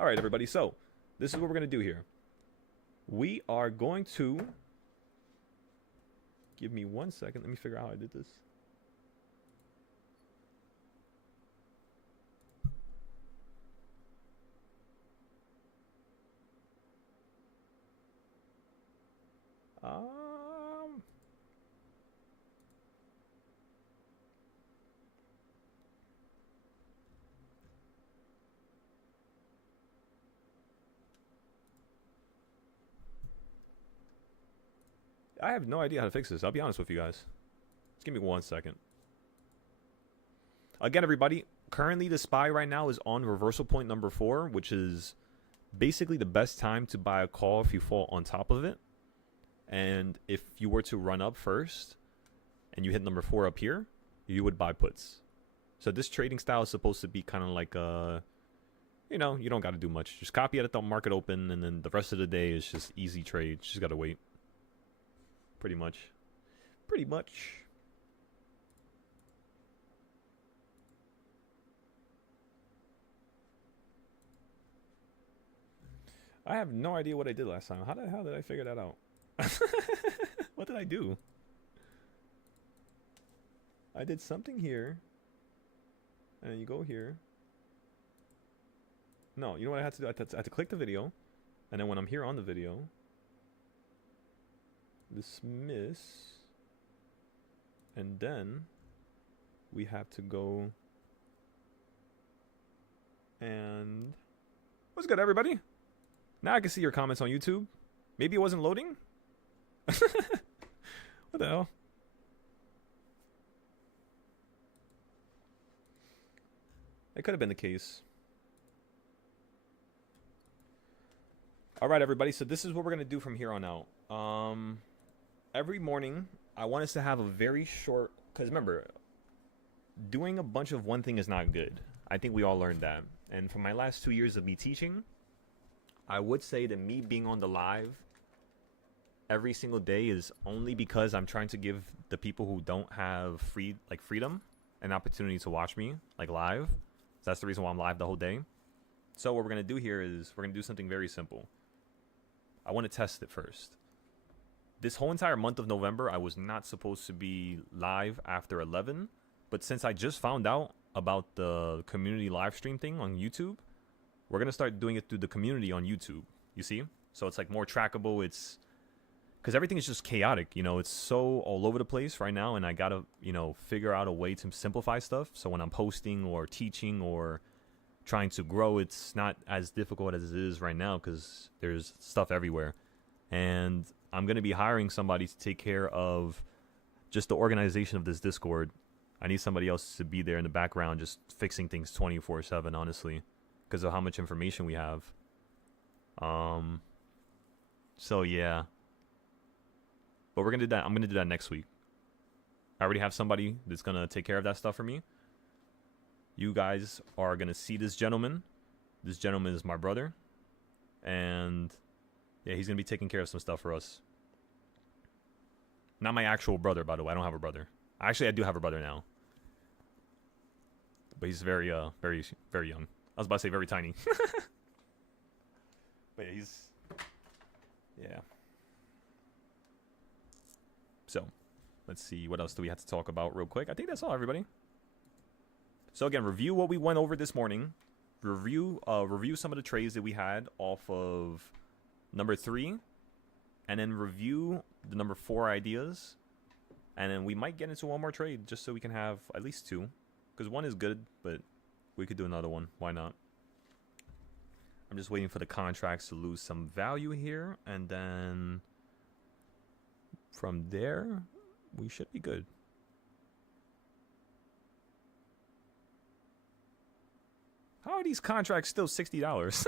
All right, everybody. So this is what we're going to do here. We are going to, give me 1 second. Let me figure out how I did this. I have no idea how to fix this. I'll be honest with you guys. Just give me 1 second. Again, everybody, currently the SPY right now is on reversal point number 4, which is basically the best time to buy a call if you fall on top of it. And if you were to run up first and you hit number 4 up here, you would buy puts. So this trading style is supposed to be kind of like a, you don't got to do much. Just copy it at the market open, and then the rest of the day is just easy trade. Just got to wait. Pretty much. I have no idea what I did last time. How the hell did I figure that out? What did I do? I did something here. And then you go here. No, you know what I had to do? I had to click the video. And then when I'm here on the video, dismiss, and then we have to go and what's good, everybody? Now I can see your comments on YouTube. Maybe it wasn't loading. What the hell? It could have been the case. All right, everybody, so this is what we're gonna do from here on out. Every morning, I want us to have a very short, because remember, doing a bunch of one thing is not good. I think we all learned that. And for my last 2 years of me teaching, I would say that me being on the live every single day is only because I'm trying to give the people who don't have freedom an opportunity to watch me live. So that's the reason why I'm live the whole day. So what we're going to do here is we're going to do something very simple. I want to test it first. This whole entire month of November, I was not supposed to be live after 11. But since I just found out about the community live stream thing on YouTube, we're gonna start doing it through the community on YouTube. You see? So it's like more trackable. It's because everything is just chaotic. You know, it's so all over the place right now, and I gotta, you know, figure out a way to simplify stuff. So when I'm posting or teaching or trying to grow, it's not as difficult as it is right now because there's stuff everywhere. And I'm gonna be hiring somebody to take care of just the organization of this Discord. I need somebody else to be there in the background, just fixing things 24/7. Honestly, because of how much information we have. So yeah. But we're gonna do that. I'm gonna do that next week. I already have somebody that's gonna take care of that stuff for me. You guys are gonna see this gentleman. This gentleman is my brother, and yeah, he's gonna be taking care of some stuff for us. Not my actual brother, by the way. I don't have a brother. Actually, I do have a brother now, but he's very young. I was about to say very tiny. But yeah, yeah. So, let's see. What else do we have to talk about real quick? I think that's all, everybody. So again, review what we went over this morning. Review some of the trades that we had off of number 3. And then review the number 4 ideas. And then we might get into one more trade just so we can have at least 2. Because 1 is good, but we could do another one. Why not? I'm just waiting for the contracts to lose some value here. And then from there, we should be good. How are these contracts still $60?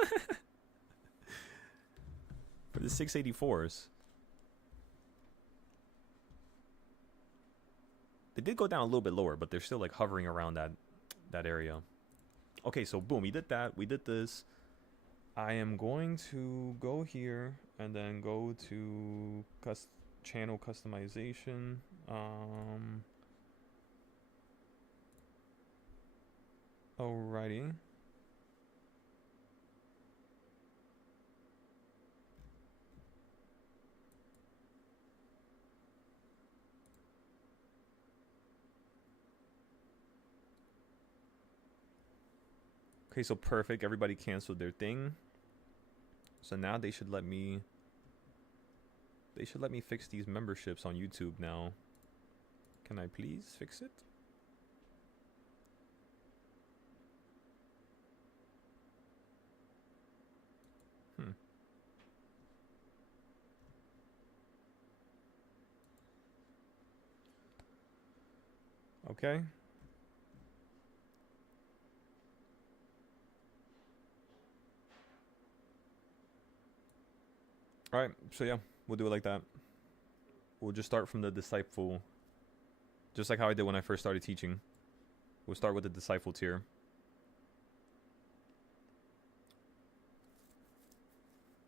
For the 684s. They did go down a little bit lower, but they're still like hovering around that area. Okay, so boom, we did that. We did this. I am going to go here and then go to channel customization. Alrighty. Okay, so perfect. Everybody canceled their thing. So now they should let me fix these memberships on YouTube now. Can I please fix it? Okay. Alright, so yeah, we'll do it like that. We'll just start from the disciple. Just like how I did when I first started teaching. We'll start with the disciple tier.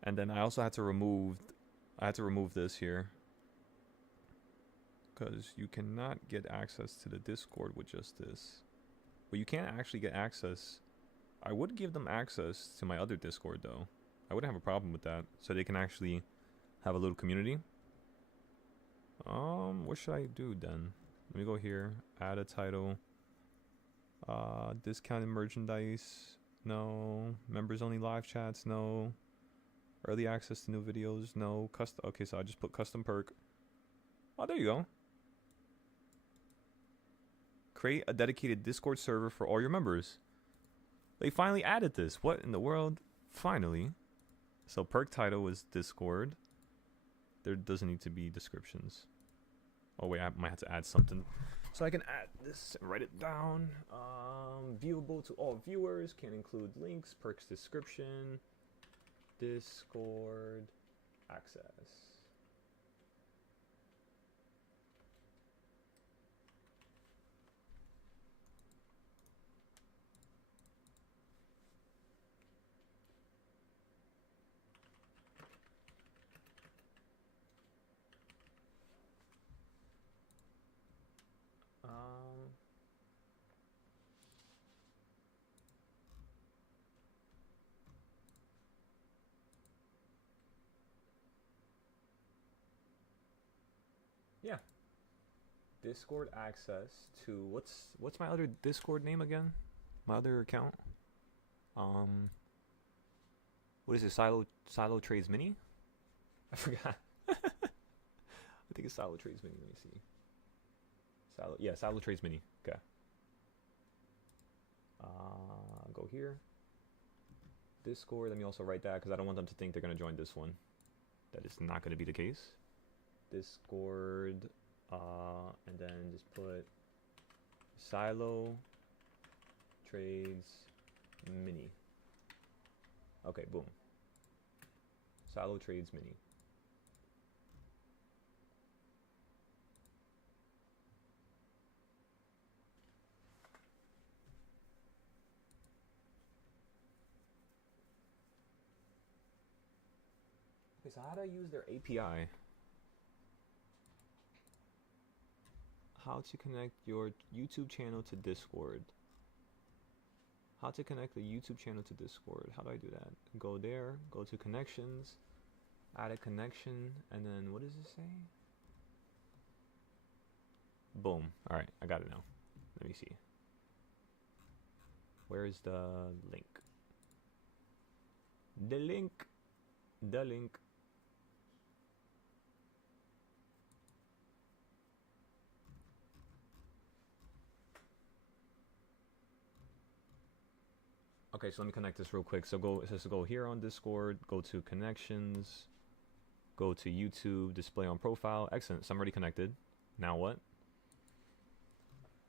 And then I also had to remove this here. Because you cannot get access to the Discord with just this. But you can't actually get access. I would give them access to my other Discord though. I wouldn't have a problem with that. So they can actually have a little community. What should I do then? Let me go here. Add a title. Discounted merchandise. No. Members only live chats. No. Early access to new videos. No. Okay, so I just put custom perk. Oh, there you go. Create a dedicated Discord server for all your members. They finally added this. What in the world? Finally. So perk title was Discord. There doesn't need to be descriptions. Oh wait, I might have to add something. So I can add this and write it down. Viewable to all viewers. Can include links, perks description, Discord access. Yeah. Discord access to what's my other Discord name again? My other account? What is it? Silo Trades Mini? I forgot. I think it's Silo Trades Mini. Let me see. Silo Trades Mini. Okay. Go here. Discord. Let me also write that because I don't want them to think they're gonna join this one. That is not gonna be the case. Discord. And then just put Silo Trades Mini. Okay, boom. Silo Trades Mini. Okay, so how do I use their API? How to connect your YouTube channel to Discord. How to connect the YouTube channel to Discord. How do I do that? Go there, go to connections, add a connection, and then what does it say? Boom. Alright, I got it now. Let me see. Where is the link? The link. The link. Okay, so let me connect this real quick. So it says to go here on Discord, go to connections, go to YouTube, display on profile. Excellent, so I'm already connected. Now what?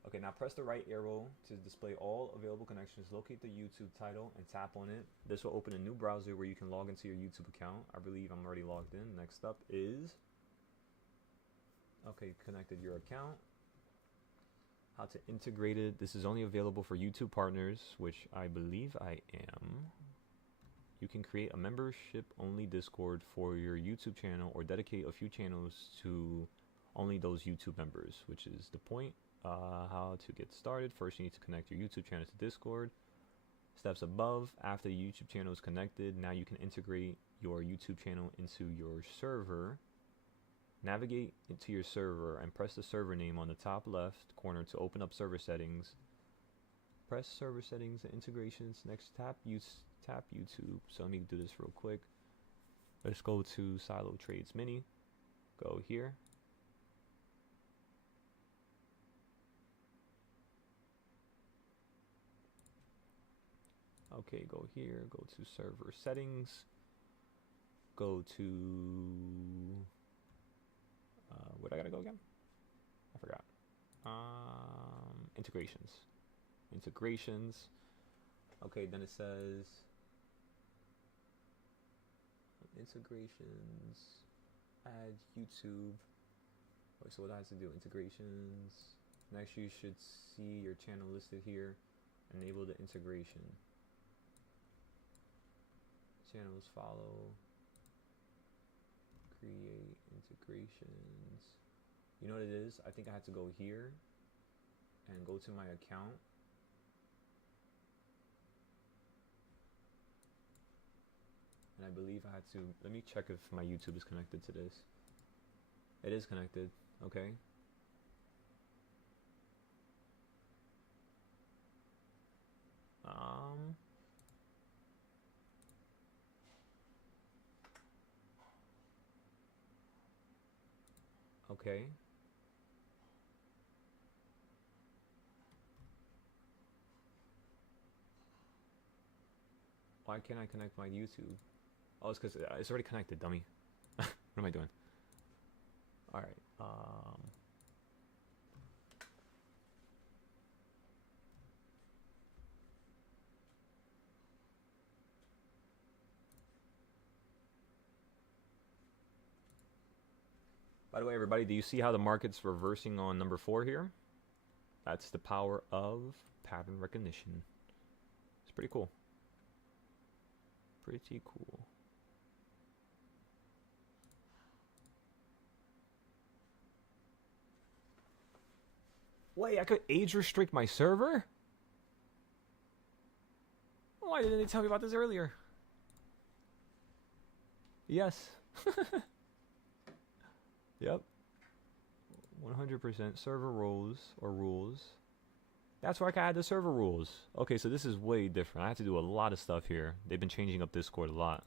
Okay, now press the right arrow to display all available connections. Locate the YouTube title and tap on it. This will open a new browser where you can log into your YouTube account. I believe I'm already logged in. Next up is, okay, connected your account. How to integrate it. This is only available for YouTube partners, which I believe I am. You can create a membership only Discord for your YouTube channel or dedicate a few channels to only those YouTube members, which is the point. How to get started. First, you need to connect your YouTube channel to Discord. Steps above. After the YouTube channel is connected, now you can integrate your YouTube channel into your server. Navigate into your server and press the server name on the top left corner to open up server settings. Press server settings and integrations. Next, tap YouTube. So let me do this real quick. Let's go to Silo Trades Mini. Go here. Okay, go here. Go to server settings. Go to where'd I gotta go again? I forgot. Integrations. Okay, then it says integrations. Add YouTube. Okay, so what I have to do? Integrations. Next, you should see your channel listed here. Enable the integration. Channels follow. Create integrations. You know what it is? I think I had to go here and go to my account. And I believe I had to, let me check if my YouTube is connected to this. It is connected, okay. Okay. Why can't I connect my YouTube? Oh, it's because it's already connected, dummy. What am I doing? Alright. By the way, everybody, do you see how the market's reversing on number 4 here? That's the power of pattern recognition. It's pretty cool. Pretty cool. Wait, I could age restrict my server? Why didn't they tell me about this earlier? Yes. Yep. 100% server roles or rules. That's where I can add the server rules. Okay, so this is way different. I have to do a lot of stuff here. They've been changing up Discord a lot.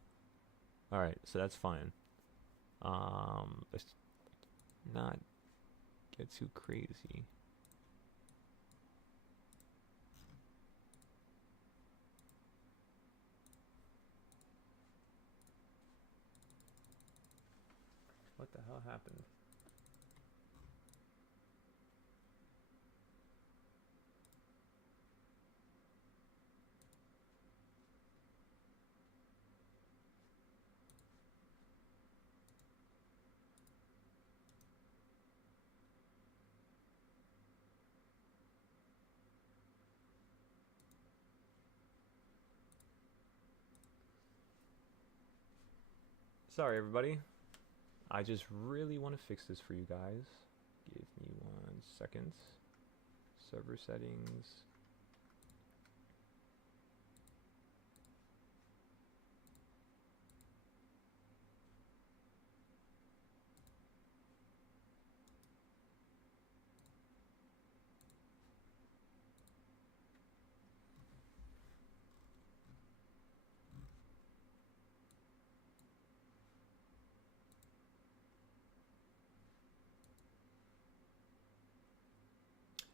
Alright, so that's fine. Let's not get too crazy. What the hell happened? Sorry, everybody. I just really want to fix this for you guys. Give me 1 second. Server settings.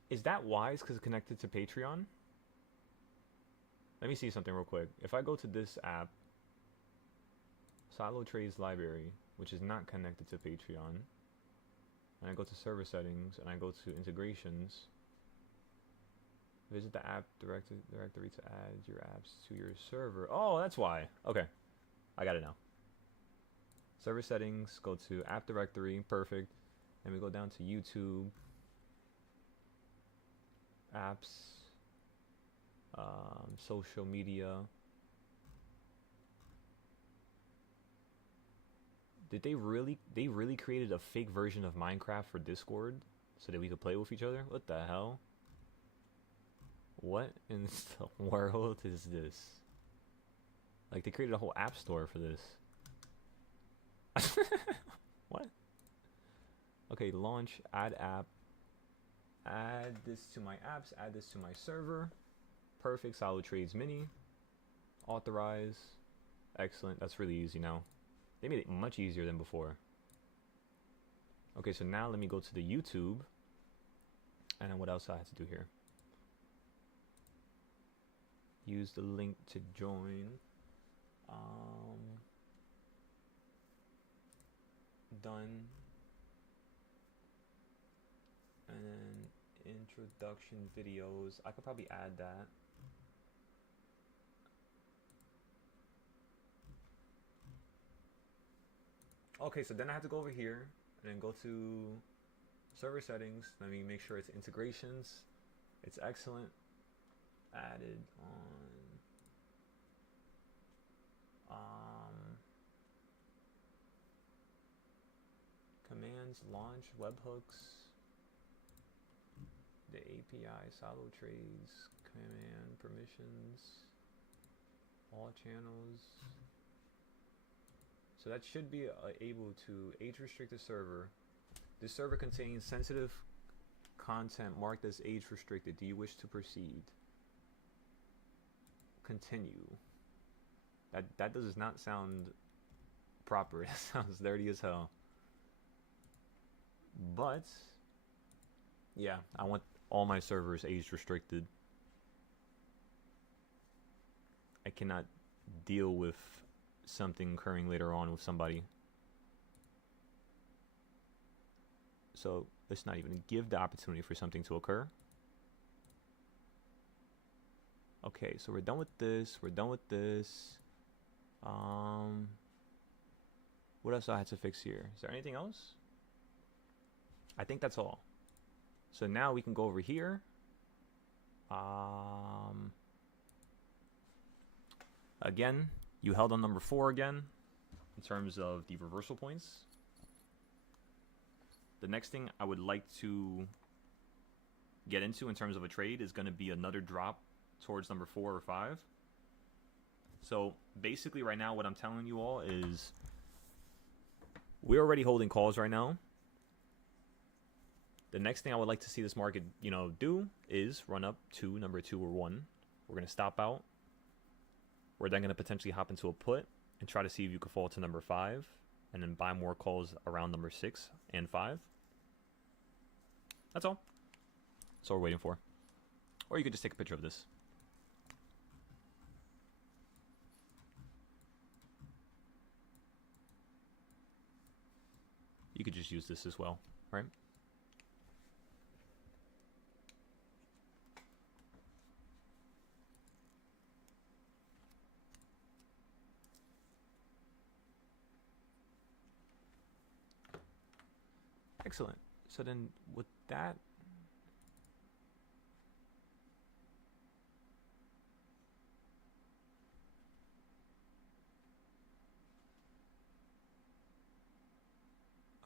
Is that wise because it's connected to Patreon? Let me see something real quick. If I go to this app, Silo Trades Library, which is not connected to Patreon, and I go to server settings, and I go to integrations, visit the app directory to add your apps to your server. Oh, that's why. Okay, I got it now. Server settings, go to app directory, perfect. And we go down to YouTube, apps, social media. Did they really created a fake version of Minecraft for Discord so that we could play with each other? What the hell? What in the world is this? Like, they created a whole app store for this. What? Okay, launch, add app. Add this to my apps, add this to my server. Perfect, Solid Trades Mini. Authorize. Excellent, that's really easy now. They made it much easier than before. Okay, so now let me go to the YouTube. And what else I have to do here? Use the link to join. Done. And then introduction videos. I could probably add that. Okay, so then I have to go over here and then go to server settings. Let me make sure it's integrations. It's excellent. Added on commands, launch, webhooks, the API, silo trades, command permissions, all channels. So that should be able to age restrict the server. This server contains sensitive content marked as age restricted. Do you wish to proceed? Continue. That does not sound proper. It sounds dirty as hell. But yeah, I want all my servers age restricted. I cannot deal with something occurring later on with somebody. So let's not even give the opportunity for something to occur. Okay, so we're done with this. We're done with this. What else do I have to fix here? Is there anything else? I think that's all. So now we can go over here. Again, you held on number 4 again in terms of the reversal points. The next thing I would like to get into in terms of a trade is going to be another drop towards number 4 or 5. So basically right now what I'm telling you all is we're already holding calls right now. The next thing I would like to see this market, do is run up to number 2 or 1. We're going to stop out. We're then going to potentially hop into a put and try to see if you can fall to number 5 and then buy more calls around number 6 and 5. That's all. That's all we're waiting for. Or you could just take a picture of this. You could just use this as well, right? Excellent. So then with that,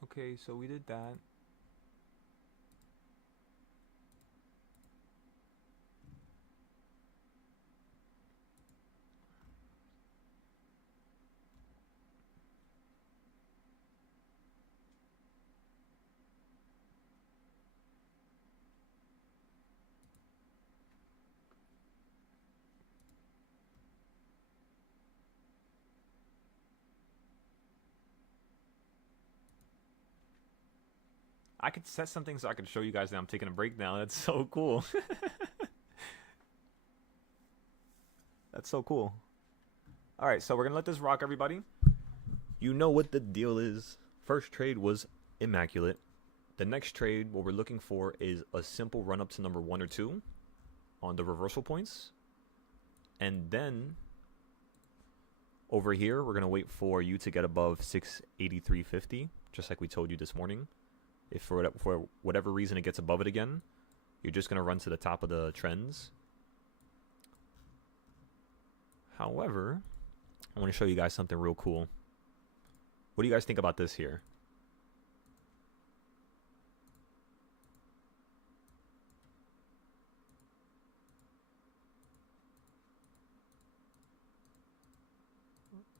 okay, so we did that. I could set something so I could show you guys that I'm taking a break now. That's so cool. That's so cool. All right, so we're going to let this rock, everybody. You know what the deal is. First trade was immaculate. The next trade, what we're looking for is a simple run up to number 1 or 2 on the reversal points. And then over here, we're going to wait for you to get above 683.50, just like we told you this morning. If for whatever reason it gets above it again, you're just going to run to the top of the trends. However, I want to show you guys something real cool. What do you guys think about this here?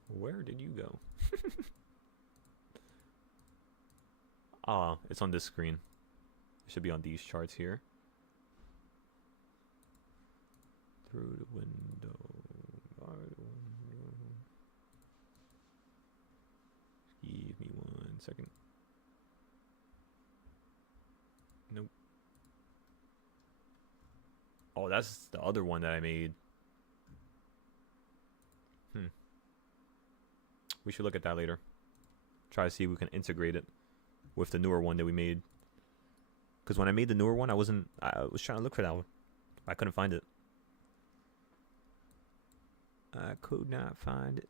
Where did you go? Ah, it's on this screen. It should be on these charts here. Through the window. Give me 1 second. Nope. Oh, that's the other one that I made. We should look at that later. Try to see if we can integrate it with the newer one that we made. Because when I made the newer one, I was trying to look for that one. I couldn't find it. I could not find it.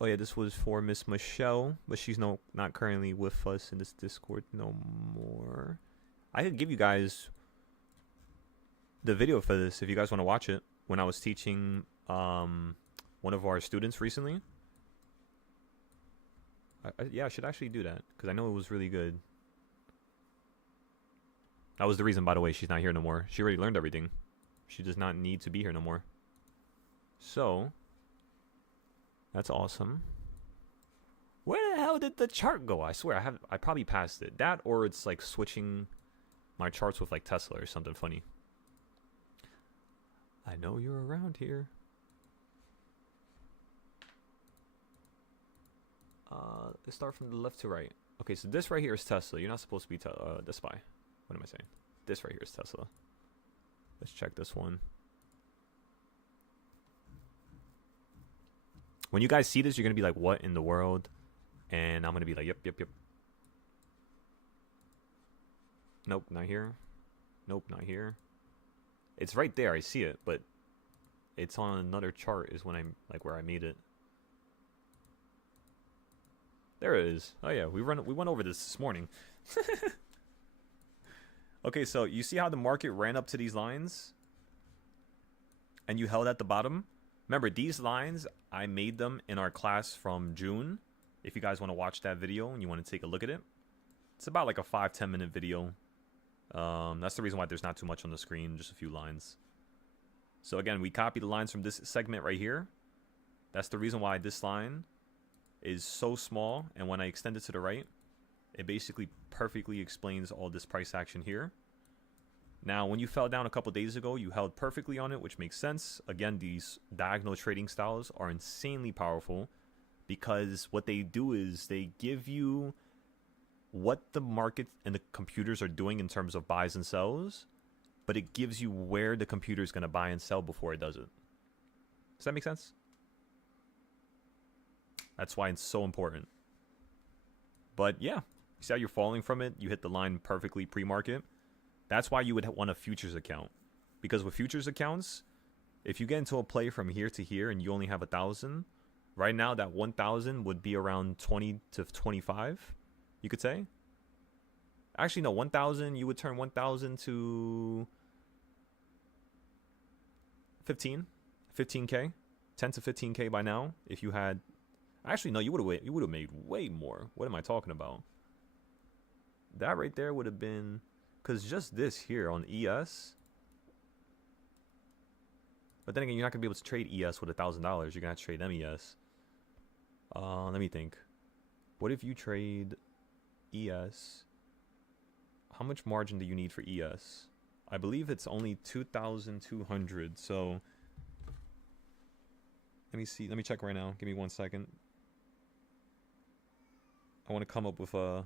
Oh yeah, this was for Miss Michelle, but she's not currently with us in this Discord no more. I could give you guys the video for this if you guys want to watch it. When I was teaching one of our students recently. Yeah, I should actually do that because I know it was really good. That was the reason, by the way, she's not here no more. She already learned everything. She does not need to be here no more. So, that's awesome. Where the hell did the chart go? I swear, I probably passed it. That or it's like switching my charts with like Tesla or something funny. I know you're around here. Let's start from the left to right. Okay, so this right here is Tesla. You're not supposed to be the spy. What am I saying? This right here is Tesla. Let's check this one. When you guys see this, you're going to be like, what in the world? And I'm going to be like, yep. Nope, not here. Nope, not here. It's right there. I see it, but it's on another chart is when I'm like where I made it. There it is. Oh yeah, we went over this morning. Okay, so you see how the market ran up to these lines? And you held at the bottom? Remember, these lines, I made them in our class from June. If you guys want to watch that video and you want to take a look at it. It's about like a 5-10 minute video. That's the reason why there's not too much on the screen, just a few lines. So again, we copy the lines from this segment right here. That's the reason why this line is so small, and when I extend it to the right, It basically perfectly explains all this price action here. Now, when you fell down a couple days ago, you held perfectly on it, which makes sense. Again, these diagonal trading styles are insanely powerful because what they do is they give you what the market and the computers are doing in terms of buys and sells, but it gives you where the computer is going to buy and sell before it does it. Does that make sense? That's why it's so important. But yeah, you see how you're falling from it? You hit the line perfectly pre-market. That's why you would want a futures account. Because with futures accounts, if you get into a play from here to here and you only have 1,000, right now that 1,000 would be around 20 to 25, you could say. Actually, no, 1,000, you would turn 1,000 to 15K, 10 to 15K by now. If you had, actually, no, you would have made way more. What am I talking about? That right there would have been, because just this here on ES. But then again, you're not going to be able to trade ES with $1,000. You're going to have to trade MES. Let me think. What if you trade ES? How much margin do you need for ES? I believe it's only 2,200. So let me see. Let me check right now. Give me 1 second. I want to come up with a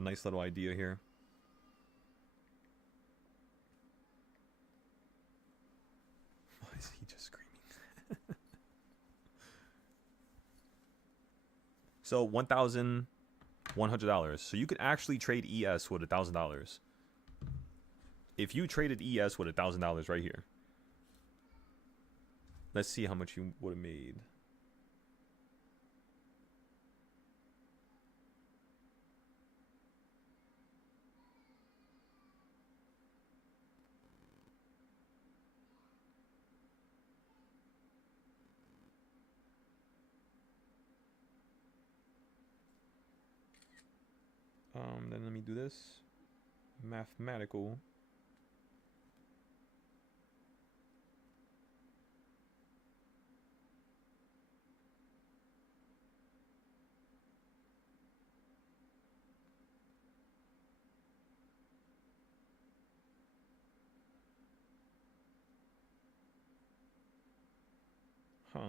nice little idea here. Why is he just screaming? So $1,100. So you could actually trade ES with $1,000. If you traded ES with $1,000 right here, let's see how much you would have made. Then let me do this. Mathematical. Huh.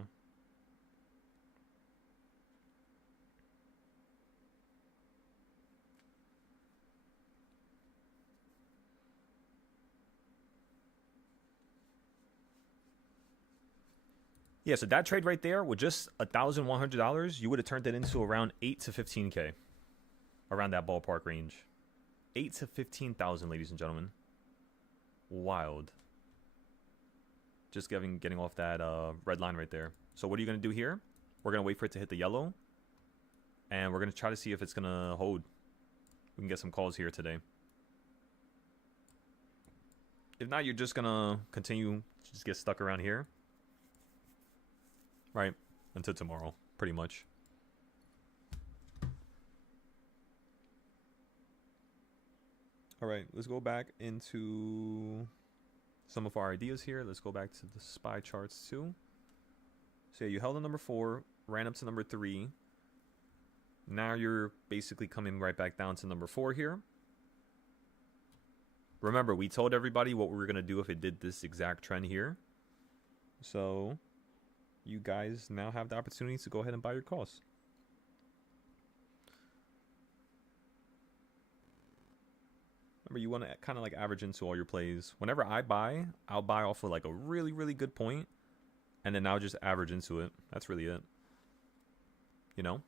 Yeah, so that trade right there with just $1,100, you would have turned it into around 8 to 15K. Around that ballpark range. 8 to 15,000, ladies and gentlemen. Wild. Just getting off that red line right there. So what are you going to do here? We're going to wait for it to hit the yellow. And we're going to try to see if it's going to hold. We can get some calls here today. If not, you're just going to continue to just get stuck around here. Right, until tomorrow, pretty much. All right, let's go back into some of our ideas here. Let's go back to the SPY charts too. So yeah, you held on number 4, ran up to number 3. Now you're basically coming right back down to number 4 here. Remember, we told everybody what we were going to do if it did this exact trend here. So you guys now have the opportunity to go ahead and buy your calls. Remember, you want to kind of like average into all your plays. Whenever I buy, I'll buy off of like a really, really good point, and then I'll just average into it. That's really it. You know?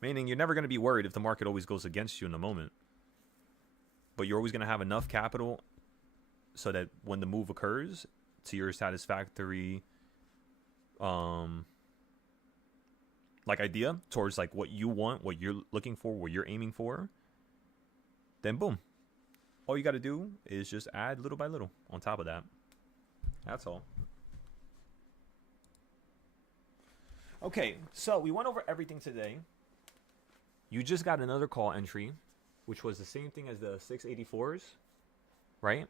Meaning you're never going to be worried if the market always goes against you in the moment. But you're always going to have enough capital so that when the move occurs to your satisfactory like idea towards like what you want, what you're looking for, what you're aiming for, then boom. All you got to do is just add little by little on top of that. That's all. Okay, so we went over everything today. You just got another call entry, which was the same thing as the 684s, right?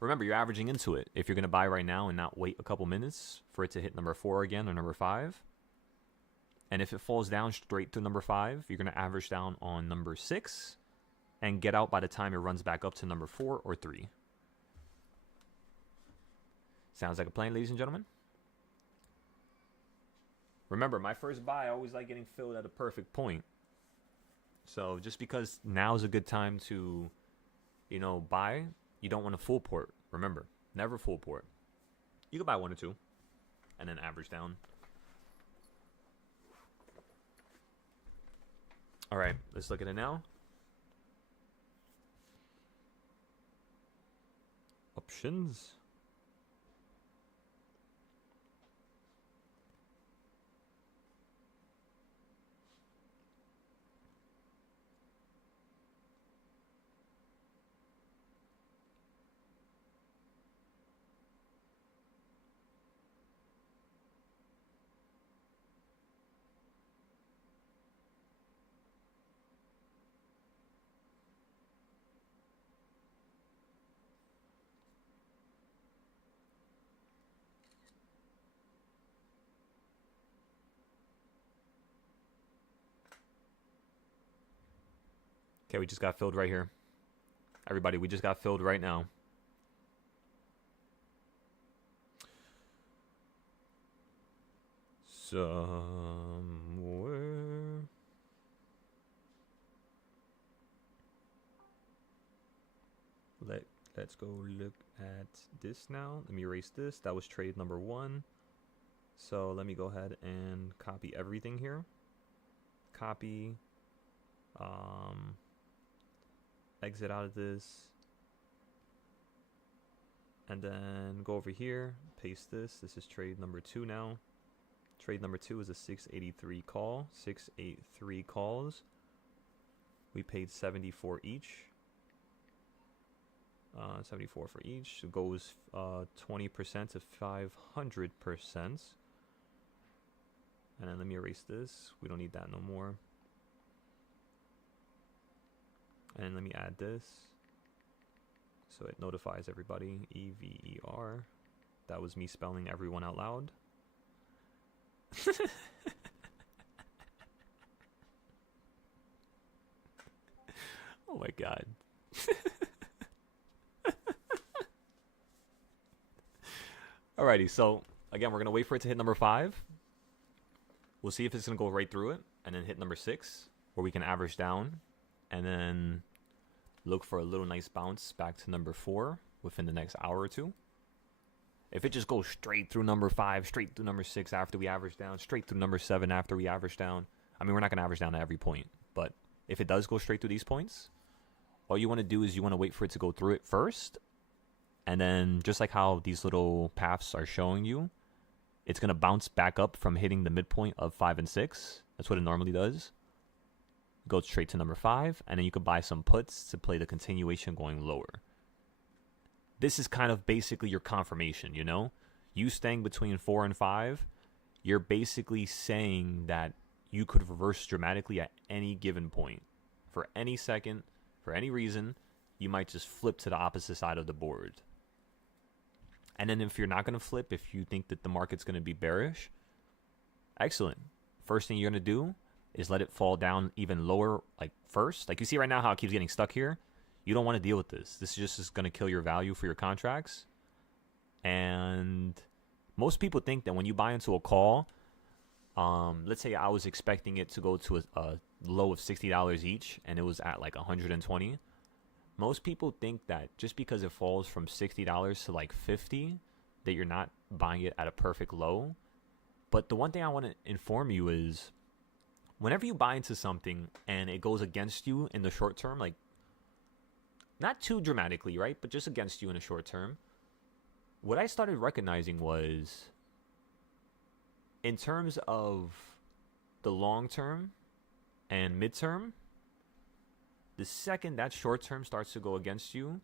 Remember, you're averaging into it. If you're going to buy right now and not wait a couple minutes for it to hit number 4 again or number 5, And if it falls down straight to number 5, you're going to average down on number 6 and get out by the time it runs back up to number 4 or 3. Sounds like a plan, ladies and gentlemen. Remember, my first buy, I always like getting filled at a perfect point. So just because now's a good time to, buy, you don't want to full port. Remember, never full port. You can buy 1 or 2 and then average down. All right, let's look at it now. Options. Okay, we just got filled right here. Everybody, we just got filled right now. Somewhere. Let's go look at this now. Let me erase this. That was trade number 1. So let me go ahead and copy everything here. Copy. Exit out of this. And then go over here. Paste this. This is trade number 2 now. Trade number 2 is a 683 call. 683 calls. We paid 74 each. 74 for each. It goes 20% to 500%. And then let me erase this. We don't need that no more. And let me add this. So it notifies everybody. EVER. That was me spelling everyone out loud. Oh my god. Alrighty, so again, we're going to wait for it to hit number 5. We'll see if it's going to go right through it and then hit number 6, where we can average down and then look for a little nice bounce back to number 4 within the next hour or 2. If it just goes straight through number 5, straight through number 6 after we average down, straight through number 7 after we average down, I mean, we're not going to average down at every point, but if it does go straight through these points, all you want to do is you want to wait for it to go through it first. And then just like how these little paths are showing you, it's going to bounce back up from hitting the midpoint of 5 and 6. That's what it normally does. Go straight to number 5, and then you could buy some puts to play the continuation going lower. This is kind of basically your confirmation, You staying between 4 and 5, you're basically saying that you could reverse dramatically at any given point. For any second, for any reason, you might just flip to the opposite side of the board. And then if you're not going to flip, if you think that the market's going to be bearish, excellent. First thing you're going to do is let it fall down even lower, like first. Like you see right now how it keeps getting stuck here. You don't want to deal with this. This is just going to kill your value for your contracts. And most people think that when you buy into a call, let's say I was expecting it to go to a low of $60 each, and it was at like 120. Most people think that just because it falls from $60 to like 50, that you're not buying it at a perfect low. But the one thing I want to inform you is, whenever you buy into something and it goes against you in the short term, like not too dramatically, right? But just against you in the short term, what I started recognizing was, in terms of the long term and midterm, the second that short term starts to go against you,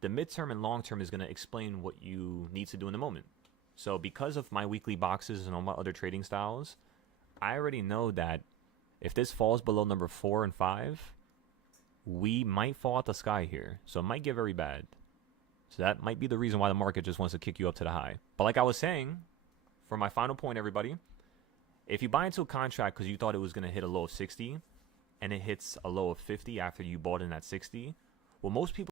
the midterm and long term is going to explain what you need to do in the moment. So because of my weekly boxes and all my other trading styles, I already know that if this falls below number 4 and 5, we might fall out the sky here. So it might get very bad. So that might be the reason why the market just wants to kick you up to the high. But like I was saying, for my final point, everybody, If you buy into a contract because you thought it was going to hit a low of 60 and it hits a low of 50 after you bought in at 60, well, most people